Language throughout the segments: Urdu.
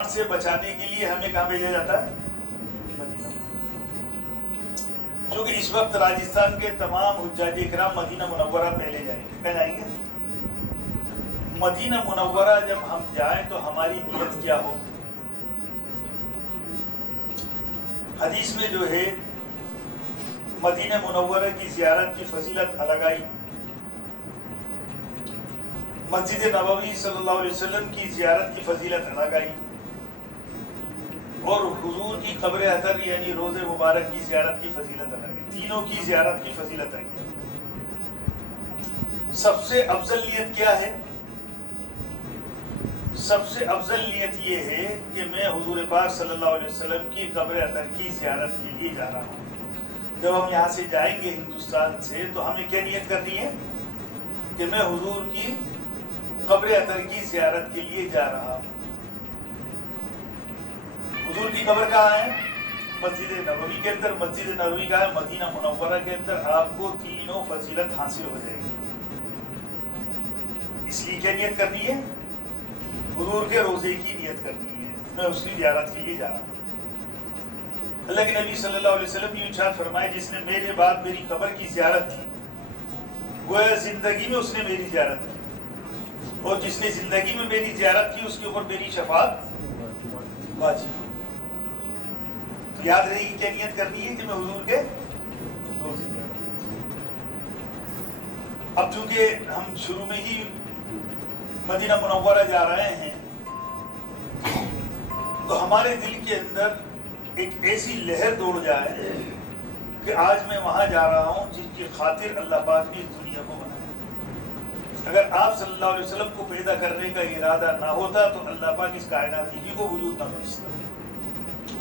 سے بچانے کے لیے ہمیں کہاں بھیجا جاتا ہے؟ مدینہ۔ چونکہ اس وقت راجستھان کے تمام حجاج اکرام مدینہ منورہ پہلے جائیں گے۔ کہاں جائیں گے؟ مدینہ منورہ جب ہم جائیں تو ہماری نیت کیا ہو؟ حدیث میں جو ہے مدینہ منورہ کی زیارت کی فضیلت الگ آئی، مسجد نبوی صلی اللہ علیہ وسلم کی زیارت کی فضیلت الگ آئی، اور حضور کی قبر اطہر یعنی روض مبارک کی زیارت کی فضیلت الگ ہے۔ تینوں کی زیارت کی فضیلت آئی۔ سب سے افضل نیت کیا ہے؟ سب سے افضل نیت یہ ہے کہ میں حضور پاک صلی اللہ علیہ وسلم کی قبر اطہر کی زیارت کے لیے جا رہا ہوں۔ جب ہم یہاں سے جائیں گے ہندوستان سے تو ہمیں کیا نیت کرنی ہے؟ کہ میں حضور کی قبر اطہر کی زیارت کے لیے جا رہا ہوں۔ حضور کی قبر کہاں ہے؟ مسجد نبوی کے اندر۔ مسجد نبوی کا ہے مدینہ منورہ کے اندر۔ آپ کو تینوں فضیلت حاصل ہو جائے گی۔ اس لیے کیا نیت کرنی ہے؟ حضور کے روزے کی نیت کرنی ہے، میں اس کی زیارت کے لیے جا رہا ہوں۔ اللہ کے نبی صلی اللہ علیہ وسلم نے ارشاد فرمایا جس نے میرے بعد میری قبر کی زیارت کی وہ زندگی میں اس نے میری زیارت کی، اور جس نے زندگی میں میری زیارت کی اس کے اوپر میری شفاعت واجب ہو۔ تو یاد رہے گی کیا نیت کرنی ہے کہ میں حضور کے روزے۔ اب چونکہ ہم شروع میں ہی مدینہ منورہ جا رہے ہیں تو ہمارے دل کے اندر ایک ایسی لہر دوڑ جائے کہ آج میں وہاں جا رہا ہوں جس کی خاطر اللہ پاک نے اس دنیا کو بنایا۔ اگر آپ صلی اللہ علیہ وسلم کو پیدا کرنے کا ارادہ نہ ہوتا تو اللہ پاک اس کائنات ہی کو وجود نہ بخشتا۔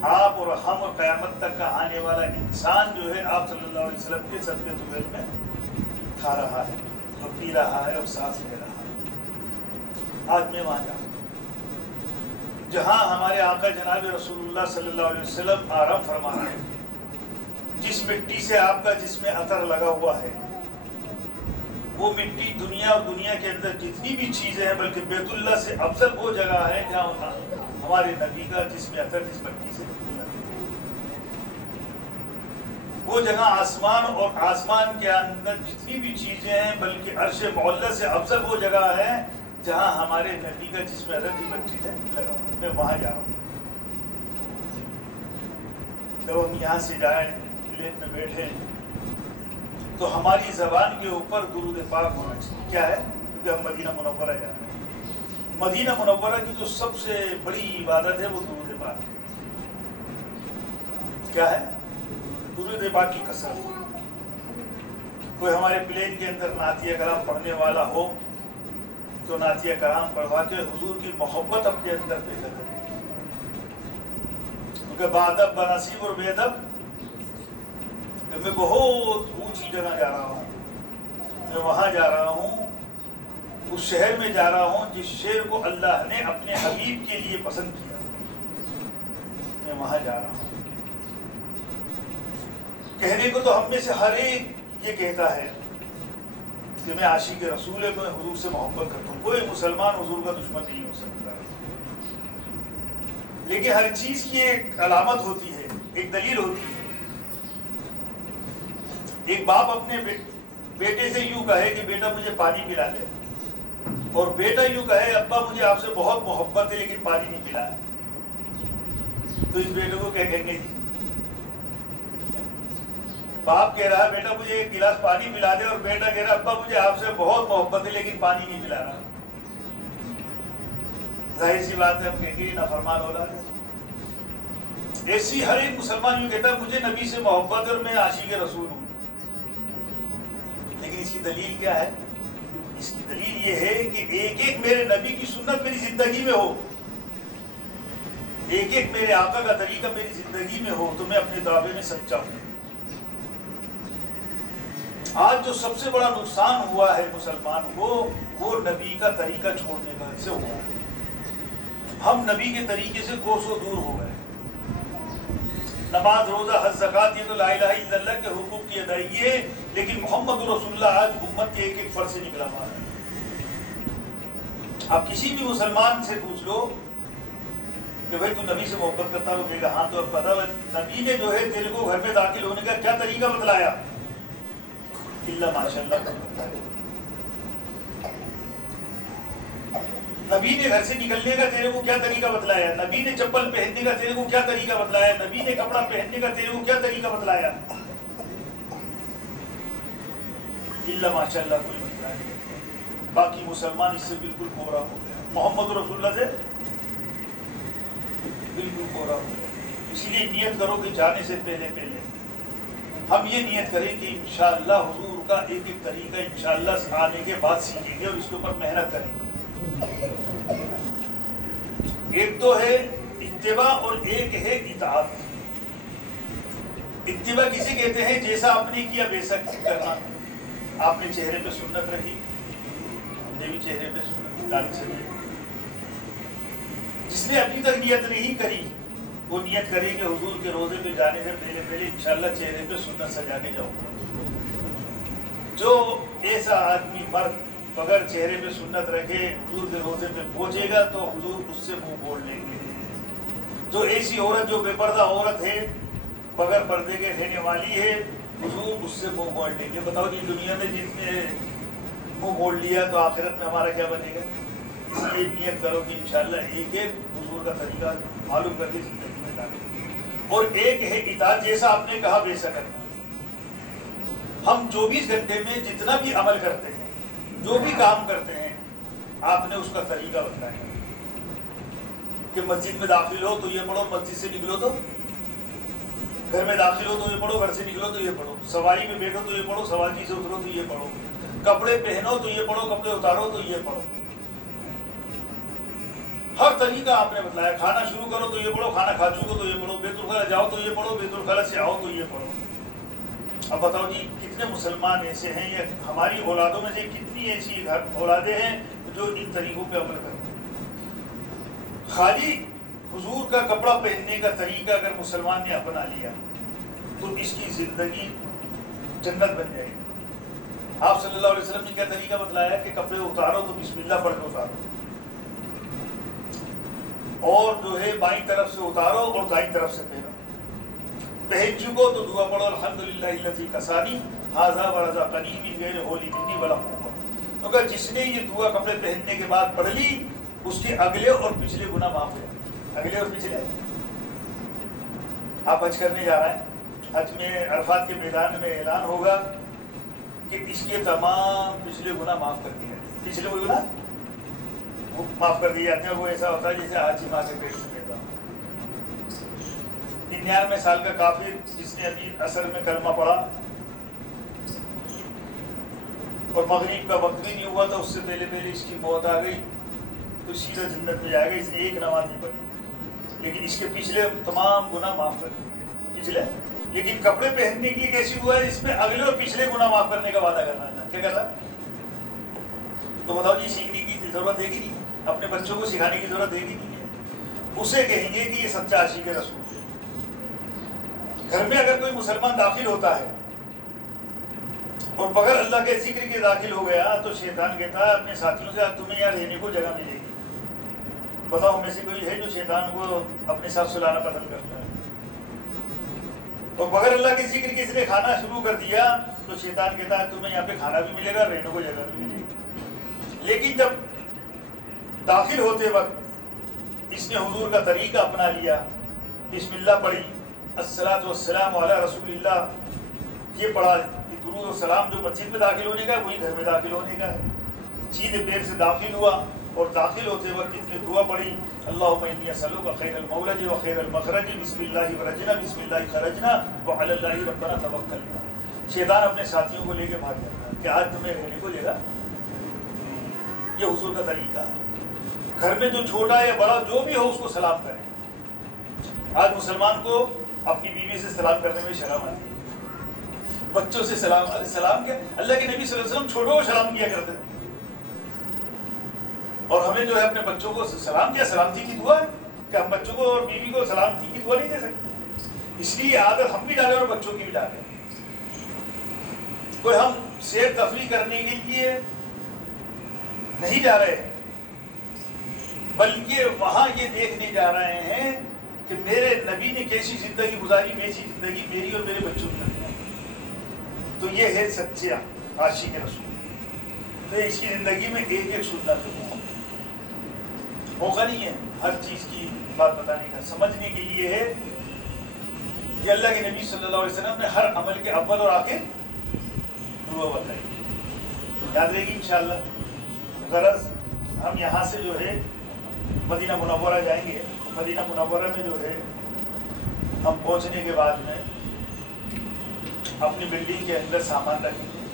آپ اور ہم اور قیامت تک کا آنے والا انسان جو ہے آپ صلی اللہ علیہ وسلم کے صدقے طفیل میں کھا رہا ہے اور پی رہا ہے اور سانس لے رہا ہے۔ آج میں وہاں جا رہا ہوں جہاں ہمارے آقا جناب رسول اللہ صلی اللہ علیہ وسلم آرام فرما رہے ہیں۔ جس مٹی سے آپ کا جسم عطر لگا ہوا ہے وہ مٹی دنیا اور دنیا کے اندر جتنی بھی چیزیں ہیں بلکہ بیت اللہ سے افضل وہ جگہ ہے جہاں ہمارے نبی کا جسم عطر جس مٹی سے لگا۔ وہ جگہ آسمان اور آسمان کے اندر جتنی بھی چیزیں ہیں بلکہ عرش معلی سے افضل وہ جگہ ہے جہاں ہمارے نبی کا جسم عطر کی مٹی سے لگا ہوا ہے۔ میں وہاں جا رہا ہوں۔ جب ہم یہاں سے جائیں پلین میں بیٹھے تو ہماری زبان کے اوپر درود پاک ہونا چاہیے۔ کیا ہے؟ کیونکہ ہم مدینہ منورہ جا رہے ہیں۔ مدینہ منورہ کی جو سب سے بڑی عبادت ہے وہ درود پاک ہے۔ کیا ہے؟ درود پاک کی کثرت۔ کوئی ہمارے پلین کے اندر نعتیہ کلام پڑھنے والا ہو تو نعتیہ کلام پڑھوا کے حضور کی محبت اپنے اندر پیدا کرے، کیونکہ بادب بنصیب اور بے ادب میں بہت اونچی جگہ جا رہا ہوں۔ میں وہاں جا رہا ہوں، اس شہر میں جا رہا ہوں جس شہر کو اللہ نے اپنے حبیب کے لیے پسند کیا۔ میں وہاں جا رہا ہوں۔ کہنے کو تو ہم میں سے ہر ایک یہ کہتا ہے کہ میں عاشق رسول ہے، میں حضور سے محبت کرتا ہوں۔ کوئی مسلمان حضور کا دشمن نہیں ہو سکتا، لیکن ہر چیز کی ایک علامت ہوتی ہے، ایک دلیل ہوتی ہے۔ ایک باپ اپنے بیٹے سے یوں کہے کہ بیٹا مجھے پانی پلا دے، اور بیٹا یوں کہے ابا مجھے آپ سے بہت محبت ہے لیکن پانی نہیں پلایا، تو اس بیٹے کو کیا کہیں گے جی؟ باپ کہہ رہا ہے بیٹا مجھے ایک گلاس پانی پلا دے، اور بیٹا کہہ رہا ہے ابا مجھے آپ سے بہت محبت ہے لیکن پانی نہیں پلا رہا۔ ظاہر سی بات ہے ہم کہیں گے نافرمان اولاد ہے۔ ایسی ہر ایک مسلمان یوں کہتا ہے مجھے نبی سے محبت ہے اور میں عاشق رسول ہوں، لیکن اس کی دلیل کیا ہے؟ اس کی دلیل یہ ہے کہ ایک ایک میرے نبی کی سنت میری زندگی میں ہو، ایک ایک میرے آقا کا طریقہ میری زندگی میں ہو تو میں اپنے دعوے میں سچا ہوں۔ آج جو سب سے بڑا نقصان ہوا ہے مسلمان کو وہ نبی کا طریقہ چھوڑنے کا سے ہوا ہے۔ ہم نبی کے طریقے سے کوسوں دور ہو گئے۔ نماز روزہ حج زکوٰۃ یہ تو لا الہ الا اللہ کے حقوق کی ادائیگی ہے، لیکن محمد رسول اللہ آج امت کے ایک ایک فرد سے نکلا ہوا ہے۔ آپ کسی بھی مسلمان سے پوچھ لو کہ بھائی تو نبی سے محبت کرتا ہو؟ کہے گا ہاں. تو اب پتا نبی نے جو ہے تیرے کو گھر میں داخل ہونے کا کیا طریقہ بتلایا؟ اللہ ماشاء اللہ. نبی نے گھر سے نکلنے کا تیرے کو کیا طریقہ بتلایا؟ نبی نے چپل پہننے کا تیرے کو کیا طریقہ بتلایا؟ نبی نے کپڑا پہننے کا تیرے کو کیا طریقہ بتلایا؟ اللہ ماشاء اللہ کوئی مسئلہ نہیں. باقی مسلمان اس سے بالکل پورا ہو گیا، محمد رسول اللہ سے بالکل پورا ہو گیا. اس لیے نیت کرو کہ جانے سے پہلے ہم یہ نیت کریں کہ انشاءاللہ حضور کا ایک ایک طریقہ انشاءاللہ آنے کے بعد سیکھیں گے اور اس کے اوپر محنت کریں گے. ایک تو ہے اتباع اور ایک ہے اطاعت. اتباع کسے کہتے ہیں؟ جیسا آپ نے کیا ویسا کرنا. آپ نے چہرے پہ سنت رکھی، ہم نے بھی چہرے پہ سنت ڈال سے. جس نے ابھی تک نیت نہیں کری وہ نیت کرے کہ حضور کے روزے پہ جانے سے پہلے انشاءاللہ چہرے پہ سنت سجا کے جاؤں گا. جو ایسا آدمی مرد بغیر چہرے پہ سنت رکھے حضور کے روزے پہ پہنچے گا تو حضور اس سے منہ موڑ لیں گے. جو ایسی عورت جو بے پردہ عورت ہے، بغیر پردے کے رہنے والی ہے، حضور اس سے منہ موڑ لیں گے. بتاؤ جی دنیا میں جس نے منہ موڑ لیا تو آخرت میں ہمارا کیا بنے گا؟ اس لیے نیت کرو کہ انشاءاللہ ایک ایک حضور کا طریقہ معلوم کر کے زندگی میں ڈالیں. اور ایک ہے اطاعت، جیسا آپ نے کہا ویسا کرنا. ہم 24 گھنٹے میں جتنا بھی عمل کرتے ہیں، جو بھی کام کرتے ہیں، آپ نے اس کا طریقہ بتایا کہ مسجد میں داخل ہو تو یہ پڑھو، مسجد سے نکلو تو گھر میں داخل ہو تو یہ پڑھو، گھر سے نکلو تو یہ پڑھو، سواری میں بیٹھو تو یہ پڑھو، سواری سے اترو تو یہ پڑھو، کپڑے پہنو تو یہ پڑھو، کپڑے اتارو تو یہ پڑھو. ہر طریقہ آپ نے بتلایا. کھانا شروع کرو تو یہ پڑھو، کھانا کھا چکو تو یہ پڑھو، بیت الخلا جاؤ تو یہ پڑھو، بیت الخلا سے آؤ تو یہ پڑھو. اب بتاؤ جی کتنے مسلمان ایسے ہیں یا ہماری اولادوں میں سے کتنی ایسی اولادیں ہیں جو ان طریقوں پہ عمل کرتے ہیں؟ خالی حضور کا کپڑا پہننے کا طریقہ اگر مسلمان نے اپنا لیا تو اس کی زندگی جنت بن جائے گی. آپ صلی اللہ علیہ وسلم نے کیا طریقہ بتلایا کہ کپڑے اتارو تو بسم اللہ پڑھ کے اتارو، اور جو ہے بائیں طرف سے اتارو اور دائیں طرف سے پہنو. پہن چکو تو دعا پڑھو الحمدللہ الذی کسانی ھذا ورزقنی من غیر حول منی ولا قوت. کیونکہ جس نے یہ دعا کپڑے پہننے کے بعد پڑھ لی اس کے اگلے اور پچھلے گناہ معاف ہو جائیں. اگلے اور پچھلے. آپ حج کرنے جا رہے ہیں، حج میں عرفات کے میدان میں اعلان ہوگا کہ اس کے تمام پچھلے گناہ معاف کر دیے جاتے ہیں. پچھلے گناہ معاف کر دیے جاتے ہیں. وہ ایسا ہوتا ہے جیسے حاجی ماں سے پیٹ سے پیدا. 99 سال کا کافر جس نے ابھی عصر میں کلمہ پڑھا اور مغرب کا وقت بھی نہیں ہوا تھا، اس سے پہلے اس کی موت آ گئی تو سیدھا جنت میں جائے گا. اس نے ایک نماز نہیں پڑھی لیکن اس کے پچھلے تمام گناہ معاف کر دیے پچھلے. لیکن کپڑے پہننے کی ایک ایسی دعا ہے جس میں اگلے اور پچھلے گناہ معاف کرنے کا وعدہ کرنا ہے. کیا کرنا؟ تو بتاؤ جی سیکھنے کی ضرورت ہے کہ نہیں؟ اپنے بچوں کو سکھانے کی ضرورت ہے کہ نہیں ہے؟ اسے کہیں گے کہ یہ سچا عاشق رسول ہے. گھر میں اگر کوئی مسلمان داخل ہوتا ہے اور بغیر اللہ کے ذکر کے داخل ہو گیا تو شیطان کہتا ہے اپنے ساتھیوں سے تمہیں یہاں رہنے کو جگہ ملے گی. بتاؤ میں سے کوئی ہے جو شیطان کو اپنے ساتھ سلانا پسند کرتا ہے؟ اور بغیر اللہ کے ذکر کے اس نے کھانا شروع کر دیا تو شیطان کہتا ہے تمہیں یہاں پہ کھانا بھی ملے گا، رہنے کو جگہ بھی ملے گی. لیکن جب داخل ہوتے وقت اس نے حضور کا طریقہ اپنا لیا، بسم اللہ پڑھی، الصلاۃ والسلام علی رسول اللہ یہ پڑھا، یہ درود و سلام جو مسجد میں داخل ہونے کا ہے وہی گھر میں داخل ہونے کا ہے. سیدھے پیر سے داخل ہوا اور داخل ہوتے وقت اس نے دعا پڑھی اللہم انی اسألک خیر المولج و خیر المخرج بسم اللہ ورجنا بسم اللہ خرجنا وعلی اللہ ربنا توکلنا. شیطان اپنے ساتھیوں کو لے کے بھاگ جاتا ہے کہ آج تمہیں رہنے کو جگہ. یہ حضور کا طریقہ ہے. گھر میں جو چھوٹا یا بڑا جو بھی ہو اس کو سلام کریں. آج مسلمان کو اپنی بیوی سے سلام کرنے میں شرم آتی ہے، بچوں سے سلام کیا؟ اللہ کے نبی صلی اللہ علیہ وسلم چھوٹوں کو سلام کیا کرتے تھے اور ہمیں جو ہے اپنے بچوں کو سلام کیا سلامتی کی دعا ہے کہ ہم بچوں کو اور بیوی کو سلامتی کی دعا نہیں دے سکتے. اس لیے عادت ہم بھی ڈالیں اور بچوں کی بھی ڈالیں. کوئی ہم سیر تفریح کرنے کے لیے نہیں جا رہے بلکہ وہاں یہ دیکھنے جا رہے ہیں کہ میرے نبی نے کیسی زندگی گزاری، ویسی زندگی میری اور میرے بچوں کی بنائے۔ تو یہ ہے سچے عاشق رسول۔ تو اس کی زندگی میں ایک ایک سنت موقع نہیں ہے ہر چیز کی بات بتانے کا، سمجھنے کے لیے ہے کہ اللہ کے نبی صلی اللہ علیہ وسلم نے ہر عمل کے اول اور آخر دعا بتائی، یاد رہے گی انشاءاللہ۔ غرض ہم یہاں سے جو ہے مدینہ منورہ جائیں گے، مدینہ منورہ میں جو ہے ہم پہنچنے کے بعد میں اپنی بلڈنگ کے اندر سامان رکھیں گے۔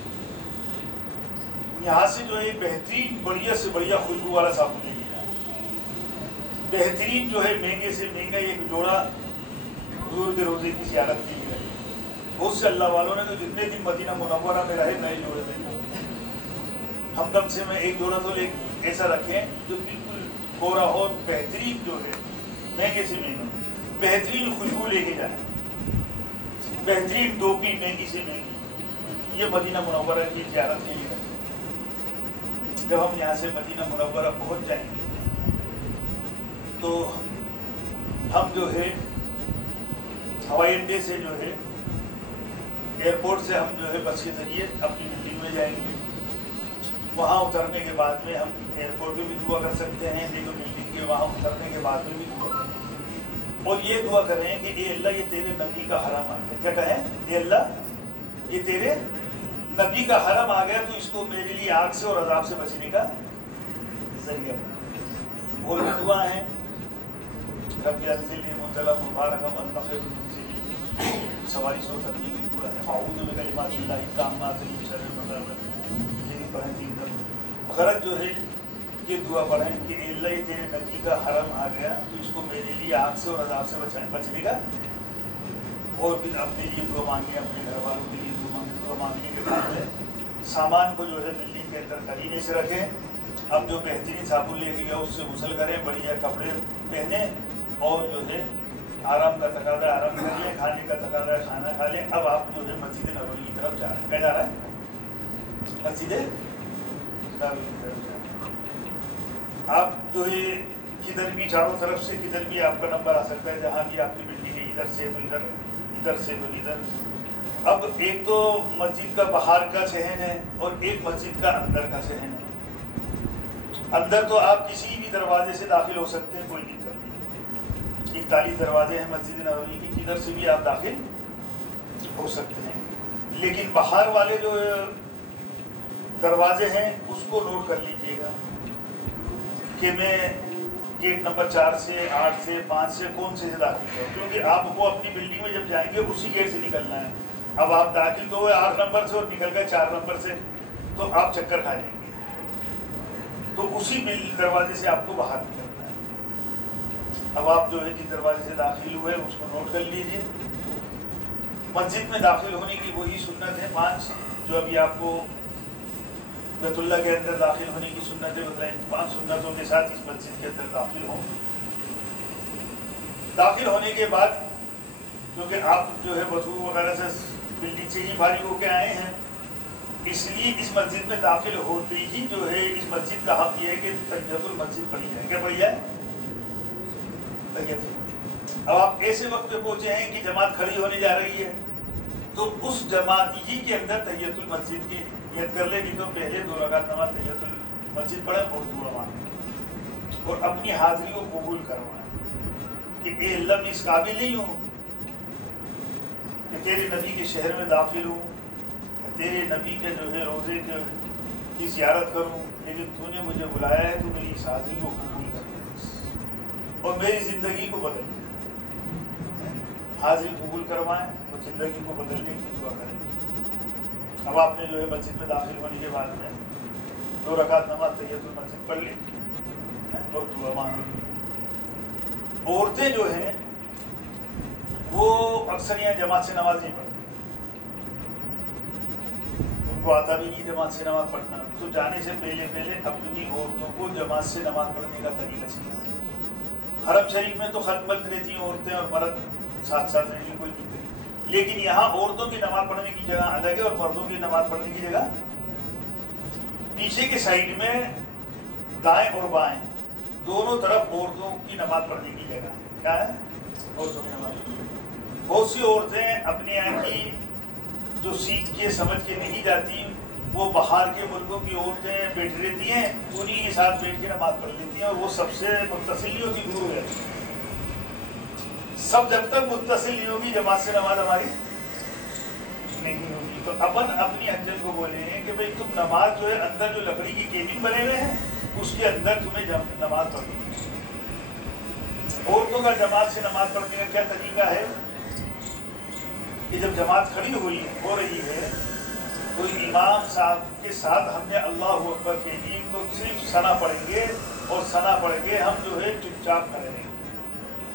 یہاں سے جو ہے بہترین بڑھیا سے بڑھیا خوشبو والا صابن لے کے جائیں، بہترین جو ہے مہنگے سے مہنگا ایک جوڑا حضور کے روزے کی زیارت کے لیے رکھیں۔ بہت سے اللہ والوں نے تو جتنے دن مدینہ منورہ میں رہے نئے جوڑے میں، ہم کم سے میں ایک جوڑا تو ایسا رکھیں جو بالکل گورا اور بہترین جو ہے مہنگے سے مہنگا بہترین خوشبو لے کے جائیں، بہترین ٹوپی مہنگی سے مہنگی، یہ مدینہ منورہ کی زیارت کے لیے رکھیں۔ جب ہم یہاں سے مدینہ منورہ پہنچ جائیں گے تو ہم جو ہے ہوائی اڈے سے جو ہے ایئرپورٹ سے ہم جو ہے بس کے ذریعے اپنی بلڈنگ میں جائیں گے۔ وہاں اترنے کے بعد میں ہم ایئرپورٹ پہ بھی دعا کر سکتے ہیں، نہیں تو بلڈنگ کے وہاں اترنے کے بعد میں بھی دعا کریں اور یہ دعا کریں کہ اے اللہ یہ تیرے نبی کا حرم آ گیا۔ کیا کہیں؟ اے اللہ یہ تیرے نبی کا حرم آ گیا تو اس کو میرے لیے آگ سے اور عذاب سے بچنے کا ذریعہ بنا۔ اور بھی دعا ہے، رب انزلنی منزلا مبارکا وانت خیر المنزلین، سواری سے اترنے کی دعا ہے، اعوذ بکلمات اللہ التامات من شر ما خلق، یہ بھی پڑھیں 3 دفعہ۔ غرض جو ہے یہ دعا پڑھیں کہ اے اللہ یہ تیرے نبی کا حرم آ گیا تو اس کو میرے لیے آگ سے اور عذاب سے بچنے کا، اور پھر اپنے لیے دعا مانگیں، اپنے گھر والوں کے لیے دعا مانگنے کے بعد میں سامان کو جو ہے بلڈنگ کے اندر قرینے سے رکھیں۔ اب جو بہترین صابن لے کے گیا اس سے غسل کریں، بڑھیا کپڑے پہنیں اور جو ہے آرام کا تقاضا آرام کر لیں، کھانے کا تقاضا کھانا کھا لیں۔ اب آپ جو ہے مسجد نبوی کی طرف جا رہے ہیں۔ کیا جا رہا ہے؟ مسجد نبوی کی طرف جا رہے ہیں۔ آپ جو ہے کدھر بھی چاروں طرف سے کدھر بھی آپ کا نمبر آ سکتا ہے، جہاں بھی آپ کی بلڈنگ ہے، ادھر سے تو ادھر، ادھر سے تو ادھر۔ اب ایک تو مسجد کا باہر کا صحن ہے اور ایک مسجد کا اندر کا صحن ہے۔ اندر تو آپ کسی بھی دروازے سے داخل ہو سکتے ہیں، کوئی دقت نہیں۔ 41 دروازے ہیں مسجد نبوی کی، کدھر سے بھی آپ داخل ہو سکتے ہیں، لیکن باہر والے جو دروازے ہیں اس کو نوٹ کر لیجئے گا کہ میں گیٹ نمبر 4 سے 8 سے 5 سے کون سے داخل ہوں، کیونکہ آپ کو اپنی بلڈنگ میں جب جائیں گے اسی گیٹ سے نکلنا ہے۔ اب آپ داخل تو ہوئے 8 نمبر سے اور نکل گئے 4 نمبر سے تو آپ چکر کھا جائیں گے، تو اسی دروازے سے آپ کو باہر نکلنا ہے۔ اب آپ جو ہے جس دروازے سے داخل ہوئے اس کو نوٹ کر لیجئے۔ مسجد میں داخل ہونے کی وہی سنت ہے 5 جو ابھی آپ کو بیت اللہ کے اندر داخل ہونے کی سنتیں بتائیں، 5 سنتوں کے ساتھ اس مسجد کے اندر داخل ہوں۔ داخل ہونے کے بعد کیونکہ آپ جو ہے وضو وغیرہ سے بلڈنگ سے ہی فارغ ہو کے آئے ہیں، اس لیے اس مسجد میں داخل ہوتے ہی جو ہے اس مسجد کا حق یہ ہے کہ تحیۃ المسجد پڑھی جائے۔ کیا پڑھی جائے؟ تحیۃ المسجد۔ اب آپ ایسے وقت پہ پہنچے ہیں کہ جماعت کھڑی ہونے جا رہی ہے تو اس جماعت ہی کے اندر تحیۃ المسجد کی نیت کر لیں، نہیں تو پہلے 2 رکعت نماز تحیۃ المسجد پڑھیں اور دعا مانگیں اور اپنی حاضری کو قبول کروائیں کہ اے اللہ میں اس قابل نہیں ہوں کہ تیرے نبی کے شہر میں داخل ہوں، تیرے نبی کے جو ہے روزے کی زیارت کروں، لیکن تو نے مجھے بلایا ہے، تو میری اس حاضری کو قبول کر اور میری زندگی کو بدل دے۔ حاضری قبول کروائیں اور زندگی کو بدلنے کی دعا کریں۔ اب آپ نے جو ہے مسجد میں داخل ہونے کے بعد میں 2 رکعت نماز تحیۃ المسجد پڑھ لی اور دعا مانگ لی۔ عورتیں جو ہیں وہ اکثر یہاں جماعت سے نماز نہیں پڑھتی، ان کو آتا بھی نہیں جماعت سے نماز پڑھنا، تو جانے سے پہلے اپنی عورتوں کو جماعت سے نماز پڑھنے کا طریقہ سکھائیں۔ حرم شریف میں تو خدمت رہتی ہیں عورتیں اور مرد ساتھ ساتھ رہیں گے، کوئی دقت نہیں، لیکن یہاں عورتوں کی نماز پڑھنے کی جگہ الگ ہے اور مردوں کی نماز پڑھنے کی جگہ پیچھے کے سائڈ میں دائیں اور بائیں دونوں طرف عورتوں کی نماز پڑھنے کی جگہ ہے. کیا ہے؟ عورتوں کی نماز. بہت سی عورتیں اپنے یہاں کی جو سیکھ کے سمجھ کے نہیں جاتی، وہ باہر کے ملکوں کی عورتیں بیٹھی رہتی ہیں، انہیں کے ساتھ بیٹھ کے نماز پڑھ لیتی ہیں، اور وہ سب سے متصل نہیں ہوتی، دور ہو جاتی. سب جب تک متصل نہیں ہوگی جماعت سے نماز ہماری نہیں ہوگی. تو اپن اپنی حجن کو بولے ہیں کہ بھئی تم نماز جو ہے اندر جو لکڑی کی کیبن بنے ہوئے ہیں اس کے اندر تمہیں نماز پڑھنی ہے. عورتوں کا جماعت سے نماز پڑھنے کا کیا طریقہ ہے کہ جب جماعت کھڑی ہو رہی ہے تو امام صاحب کے ساتھ ہم نے اللہ اکبر کے لیے تو صرف ثنا پڑھیں گے، اور ثنا پڑھ کے ہم جو ہے چپ چاپ کھڑے رہیں گے،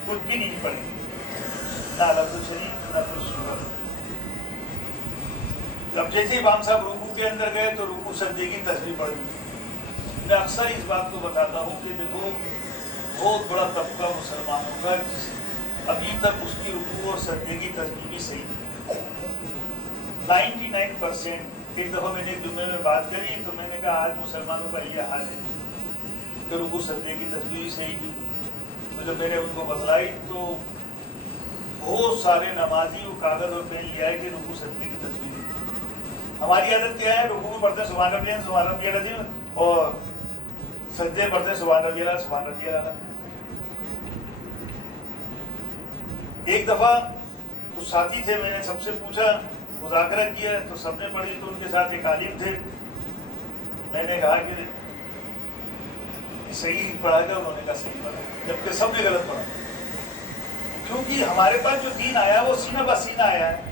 کچھ بھی نہیں پڑھیں گے، نہ لفظ شریف نہ کچھ سورت. جب جیسے امام صاحب رکوع کے اندر گئے تو رکوع سجدے کی تسبیح پڑھ دی. میں اکثر اس بات کو بتاتا ہوں کہ دیکھو بہت بڑا طبقہ مسلمانوں کا ابھی تک اس کی رکوع اور سجدے کی تسبیح بھی صحیح نہیں. 99%. ایک دفعہ میں نے جمعے میں بات کری تو میں نے کہا آج مسلمانوں کا یہ حال ہے کہ رکوع سجدے کی تسبیح بھی صحیح نہیں. تو جب میں نے ان کو بتلائی تو بہت سارے نمازی وہ کاغذ اور پین لے آئے کہ رکوع سجدے کی تسبیح. ہماری عادت کیا ہے؟ رکوع میں پڑھتے سبحان ربی العظیم سبحان ربی العظیم، اور سجدے پڑھتے سبحان ربی العظیم سبحان ربی العظیم. ایک دفعہ کچھ ساتھی تھے، میں نے سب سے پوچھا، مذاکرہ کیا تو سب نے پڑھی. تو ان کے ساتھ ایک عالم تھے، میں نے کہا کہ صحیح پڑھا گیا؟ انہوں نے کہا صحیح پڑھا، جبکہ سب نے غلط پڑھا. کیونکہ ہمارے پاس جو دین آیا وہ سینہ بہ سینہ آیا ہے.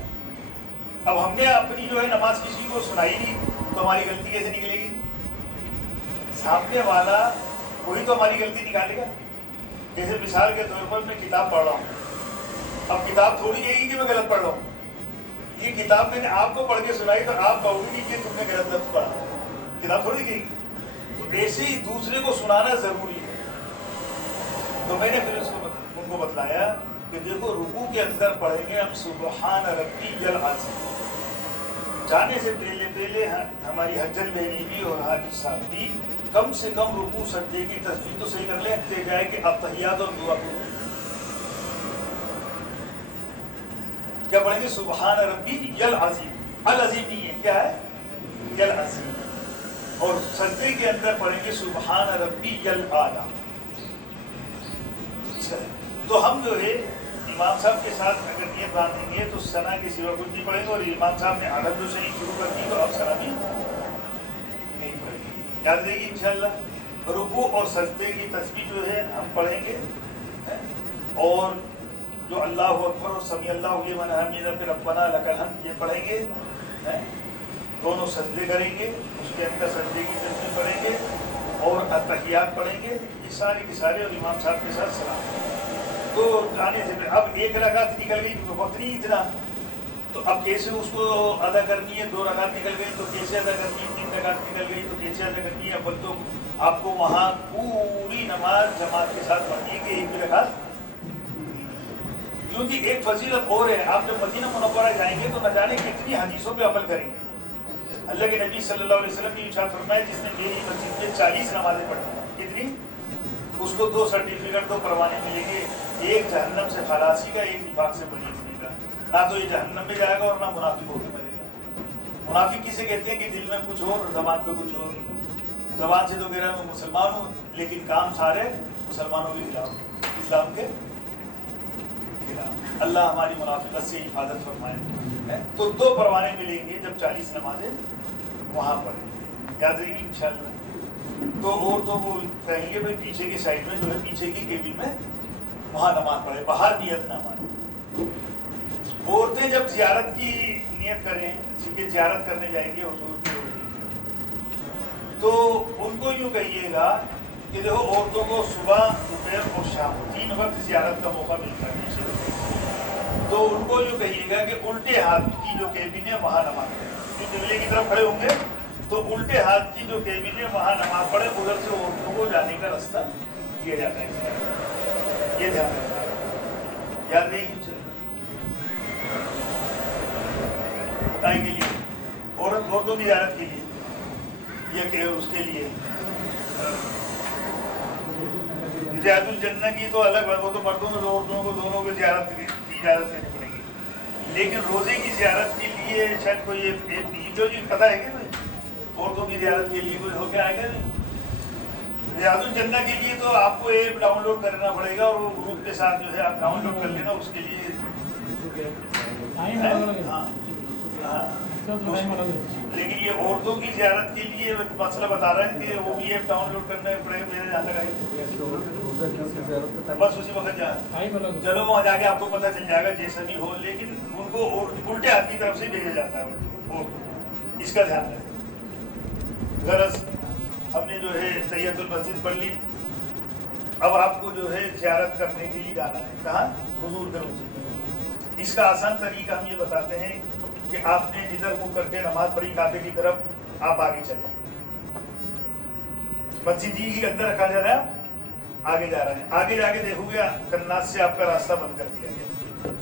اب ہم نے اپنی جو ہے نماز کسی کو سنائی نہیں تو ہماری غلطی کیسے نکلے گی؟ سامنے والا وہی تو ہماری غلطی نکالے گا. جیسے مثال کے طور پر میں کتاب پڑھ رہا ہوں، اب کتاب تھوڑی کہے گی کہ میں غلط پڑھ رہا ہوں. یہ کتاب میں نے آپ کو پڑھ کے سنائی تو آپ کہو گے کہ تم نے غلط لفظ پڑھا، کتاب تھوڑی کہے گی. تو ایسے ہی دوسرے کو سنانا ضروری ہے. تو میں نے پھر اس کو ان کو بتلایا کہ دیکھو رکوع کے اندر پڑھیں گے ہم سبحان ربی العظیم. جانے سے پہلے ہماری حجن بہنی بھی اور حاجی صاحب بھی کم سے کم رکوع سجدے کی تسبیح تو صحیح کر لیں، تے جائے کہ اتحیات اور دعا کرو. کیا پڑھیں گے؟ سبحان ربی العظیم. العظیم نہیں ہے، کیا ہے؟ العظیم. اور سجدے کے اندر پڑھیں گے سبحان ربی الاعلی. تو ہم جو ہے امام صاحب کے ساتھ اگر نیت باندھیں گے تو ثنا کے سوا کچھ نہیں پڑھیں گے. اور امام صاحب نے عدد و شریف شروع کر دی تو اب ثنا بھی نہیں پڑھیں گے. یاد رہے گی انشاءاللہ. رکوع اور سجدے کی تسبیح جو ہے ہم پڑھیں گے، اور جو اللہ اکبر اور سمیع اللہ لمن حمیدہ پھر ربنا لک الحمد یہ پڑھیں گے. دونوں سجدے کریں گے، اس کے اندر سجدے کی تسبیح پڑھیں گے اور اتحیات پڑھیں گے. یہ سارے کے سارے اور امام صاحب کے ساتھ سلام. تو جانے سے اب ایک رکعت نکل گئی، وقت نہیں اتنا، تو اب کیسے اس کو ادا کرنی ہے؟ 2 رکعت نکل گئی تو کیسے ادا کرنی ہے؟ 3 رکعت نکل گئی تو کیسے ادا کرنی ہے؟ اب تو آپ کو وہاں پوری نماز جماعت کے ساتھ پڑھنی ہے کہ ایک بھی رکعت. کیونکہ ایک فضیلت اور ہے، آپ جب مدینہ منورہ جائیں گے تو نہ جانے کتنی حدیثوں پہ عمل کریں گے. اللہ کے نبی صلی اللہ علیہ وسلم نے ارشاد فرمایا جس نے میری مسجد میں 40 نمازیں پڑھی، کتنی؟ اس کو 2 سرٹیفکیٹ 2 پروانے ملیں گے، ایک جہنم سے خلاصی کا، ایک نفاق سے بری ہونے کا. نہ تو یہ جہنم میں جائے گا اور نہ منافق ہو کے مرے گا. منافق کسے کہتے ہیں کہ دل میں کچھ اور زبان پہ کچھ اور. زبان سے تو کہہ رہا میں مسلمان ہوں لیکن کام سارے مسلمانوں کے خلاف، اسلام کے خلاف. اللہ ہماری منافقت سے حفاظت فرمائے. تو 2 پروانے ملیں گے جب 40 نمازیں وہاں پڑھیں. یاد رہے گی انشاءاللہ. تو اور تو وہ کہیں گے بھائی پیچھے کی سائڈ میں جو ہے پیچھے کی کیبن میں وہاں نماز پڑھے، باہر نیت نہ مانے. عورتیں جب زیارت کی نیت کریں، کسی کی زیارت کرنے جائیں گے حضور کے تو ان کو یوں کہیے گا کہ دیکھو عورتوں کو صبح دوپہر اور شام 3 وقت زیارت کا موقع ملتا ہے. تو ان کو یوں کہیے گا کہ الٹے ہاتھ کی جو کیبن ہے وہاں نماز پڑھے. جو قبلے کی طرف کھڑے ہوں گے تو الٹے ہاتھ کی جو کیبن ہے وہاں نماز پڑھے. ادھر سے عورتوں کو جانے کا راستہ دیا جاتا ہے. یہ دھیان رکھنا ہے. یاد نہیں کے لیے عورتوں کی زیارت کے لیے یا کہ اس کے لیے زیارت الجنہ کی تو الگ ہے، وہ تو مردوں اور عورتوں کو دونوں کو زیارت کی اجازت دینی پڑے گی، لیکن روزے کی زیارت کے لیے شاید کوئی جو جی پتہ ہے کہ بھائی عورتوں کی زیارت کے لیے کوئی ہو کے آئے گا نہیں؟ زیارت الجنہ کے لیے تو آپ کو ایپ ڈاؤن لوڈ کرنا پڑے گا اور وہ گروپ کے ساتھ جو ہے آپ ڈاؤن لوڈ کر لینا، اس کے لیے لیکن یہ عورتوں کی زیارت کے لیے مسئلہ بتا رہا ہے کہ وہ بھی ایپ ڈاؤن لوڈ کرنا پڑے گا، میرے جہاں تک آئی بس اسی وقت چلو وہاں جا کے آپ کو پتہ چل جائے گا جیسا بھی ہو، لیکن ان کو الٹے ہاتھ کی طرف سے بھیجا جاتا ہے، اس کا دھیان رکھیں۔ غرض ہم نے جو ہے تحیۃ المسجد پڑھ لی، اب آپ کو جو ہے زیارت کرنے کے لیے جانا ہے، کہاں؟ حضور کے روضے۔ اس کا آسان طریقہ ہم یہ بتاتے ہیں کہ آپ نے جدھر منہ کر کے نماز پڑھی کعبے کی طرف، آپ آگے چلیں، مسجد ہی کے اندر رکھا جا رہا ہے، آگے جا رہے ہیں، آگے جا کے دیکھو گے کناس سے آپ کا راستہ بند کر دیا گیا،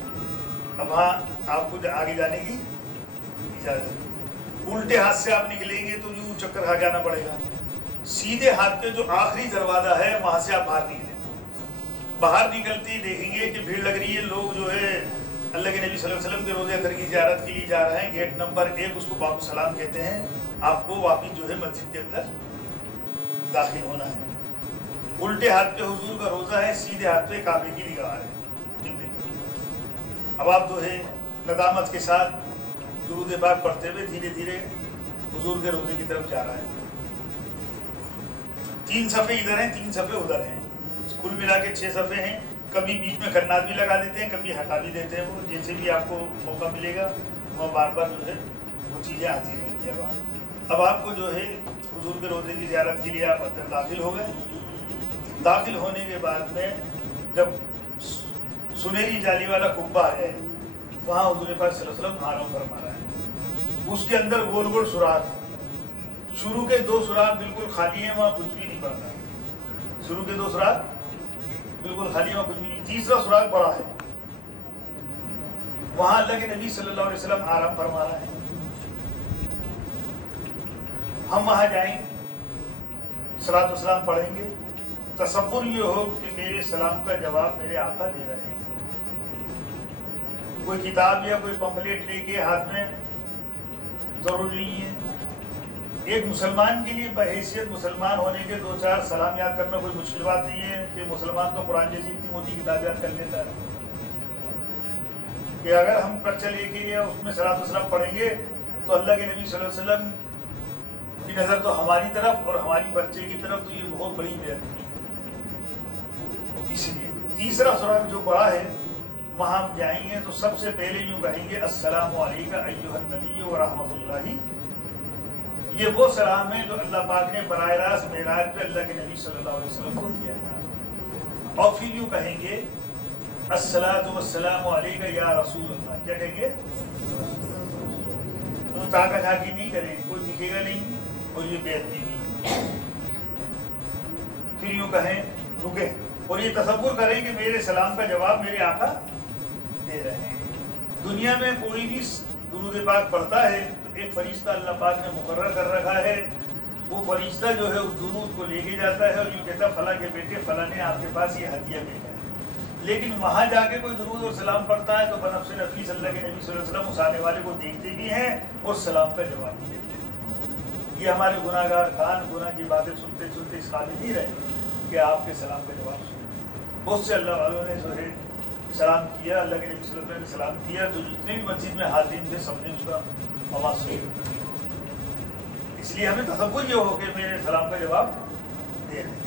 اب وہاں آپ کو آگے جانے کی اجازت۔ الٹے ہاتھ سے آپ نکلیں گے تو یوں چکر کھا جانا پڑے گا، سیدھے ہاتھ پہ جو آخری دروازہ ہے وہاں سے آپ باہر نکلیں، باہر نکلتے ہی دیکھیں گے کہ بھیڑ لگ رہی ہے، لوگ جو ہے اللہ کے نبی صلی اللہ علیہ وسلم کے روضہ اطہر کی زیارت کے لیے جا رہے ہیں، گیٹ نمبر 1 اس کو باب السلام کہتے ہیں، آپ کو واپس جو ہے مسجد کے اندر داخل ہونا ہے۔ الٹے ہاتھ پہ حضور کا روضہ ہے، سیدھے ہاتھ پہ کعبے کی دیوار ہے۔ اب آپ جو ہے ندامت کے ساتھ درود پاک پڑھتے ہوئے دھیرے دھیرے حضور کے روضے کی طرف جا رہے ہیں۔ 3 صفحے ادھر ہیں، 3 صفحے ادھر ہیں، کل ملا کے 6 صفحے ہیں، کبھی بیچ میں کناز بھی لگا دیتے ہیں، کبھی ہٹا بھی دیتے ہیں، وہ جیسے بھی آپ کو موقع ملے گا وہ بار بار جو ہے وہ چیزیں آتی رہیں گی۔ اب آپ کو جو ہے حضور کے روضے کی زیارت کے لیے آپ اندر داخل ہو گئے، داخل ہونے کے بعد میں جب سنہری جالی والا قبہ ہے وہاں حضور پاک صلی اللہ علیہ وسلم آرام فرما رہا ہے، اس کے اندر گول گول سوراخ، شروع کے 2 سوراخ بالکل خالی ہیں، وہاں کچھ بھی نہیں پڑتا، شروع کے 2 سوراخ بالکل خالی، وہاں کچھ بھی نہیں، تیسرا سوراخ بڑا ہے، وہاں اللہ کے نبی صلی اللہ علیہ وسلم آرام فرما رہے ہیں۔ ہم وہاں جائیں، صلاۃ و سلام پڑھیں گے، تصور یہ ہو کہ میرے سلام کا جواب میرے آقا دے رہے ہیں، کوئی کتاب یا کوئی پمفلیٹ لے کے ہاتھ میں ضروری نہیں ہے۔ ایک مسلمان کے لیے بحیثیت مسلمان ہونے کے 2-4 سلام یاد کرنا کوئی مشکل بات نہیں ہے کہ مسلمان تو قرآن جیسی اتنی موٹی کتاب یاد کر لیتا ہے کہ اگر ہم پرچہ لے کے یا اس میں صلاۃ و سلام پڑھیں گے تو اللہ کے نبی صلی اللہ علیہ وسلم کی نظر تو ہماری طرف اور ہماری پرچے کی طرف تو یہ بہت بڑی بےعدبی ہے۔ اس لیے تیسرا سوراخ جو بڑا ہے وہاں ہم جائیں گے تو سب سے پہلے یوں کہیں گے السلام علیکم ایھا النبی ورحمۃ اللہ۔ یہ وہ سلام ہے جو اللہ پاک نے براہ راست معراج پہ اللہ کے نبی صلی اللہ علیہ وسلم کو کیا تھا، اور پھر یوں کہیں گے الصلاۃ والسلام علیک یا رسول اللہ۔ کیا کہیں گے؟ تو تاکہ جھاکی نہیں کریں، کوئی دکھے گا نہیں، اور یہ بے ادبی بھی ہے۔ پھر یوں کہیں، رکیں اور یہ تصور کریں کہ میرے سلام کا جواب میرے آقا دے رہے ہیں۔ دنیا میں کوئی بھی درود پاک پڑھتا ہے تو ایک فرشتہ اللہ پاک نے مقرر کر رکھا ہے، وہ فرشتہ جو ہے اس درود کو لے کے جاتا ہے اور یوں کہتا ہے فلاں کے بیٹے فلاں نے آپ کے پاس یہ ہدیہ بھیجا ہے۔ لیکن وہاں جا کے کوئی درود اور سلام پڑھتا ہے تو بنفس نفیس اللہ کے نبی صلی اللہ علیہ وسلم اس آنے والے کو دیکھتے بھی ہیں اور سلام کا جواب بھی دیتے ہیں۔ یہ ہمارے گناہ گار کان گناہ کی باتیں سنتے سنتے اس قابل نہیں رہے کہ آپ کے سلام کا جواب سنیں۔ بہت سے اللہ والوں نے جو ہے سلام کیا، اللہ کے نبی صلی اللہ علیہ وسلم نے سلام کیا تو جتنے بھی مسجد میں حاضرین تھے سب نے اس کا آواز سنی۔ اس لیے ہمیں تصور یہ ہو کہ میرے سلام کا جواب دے رہے ہیں۔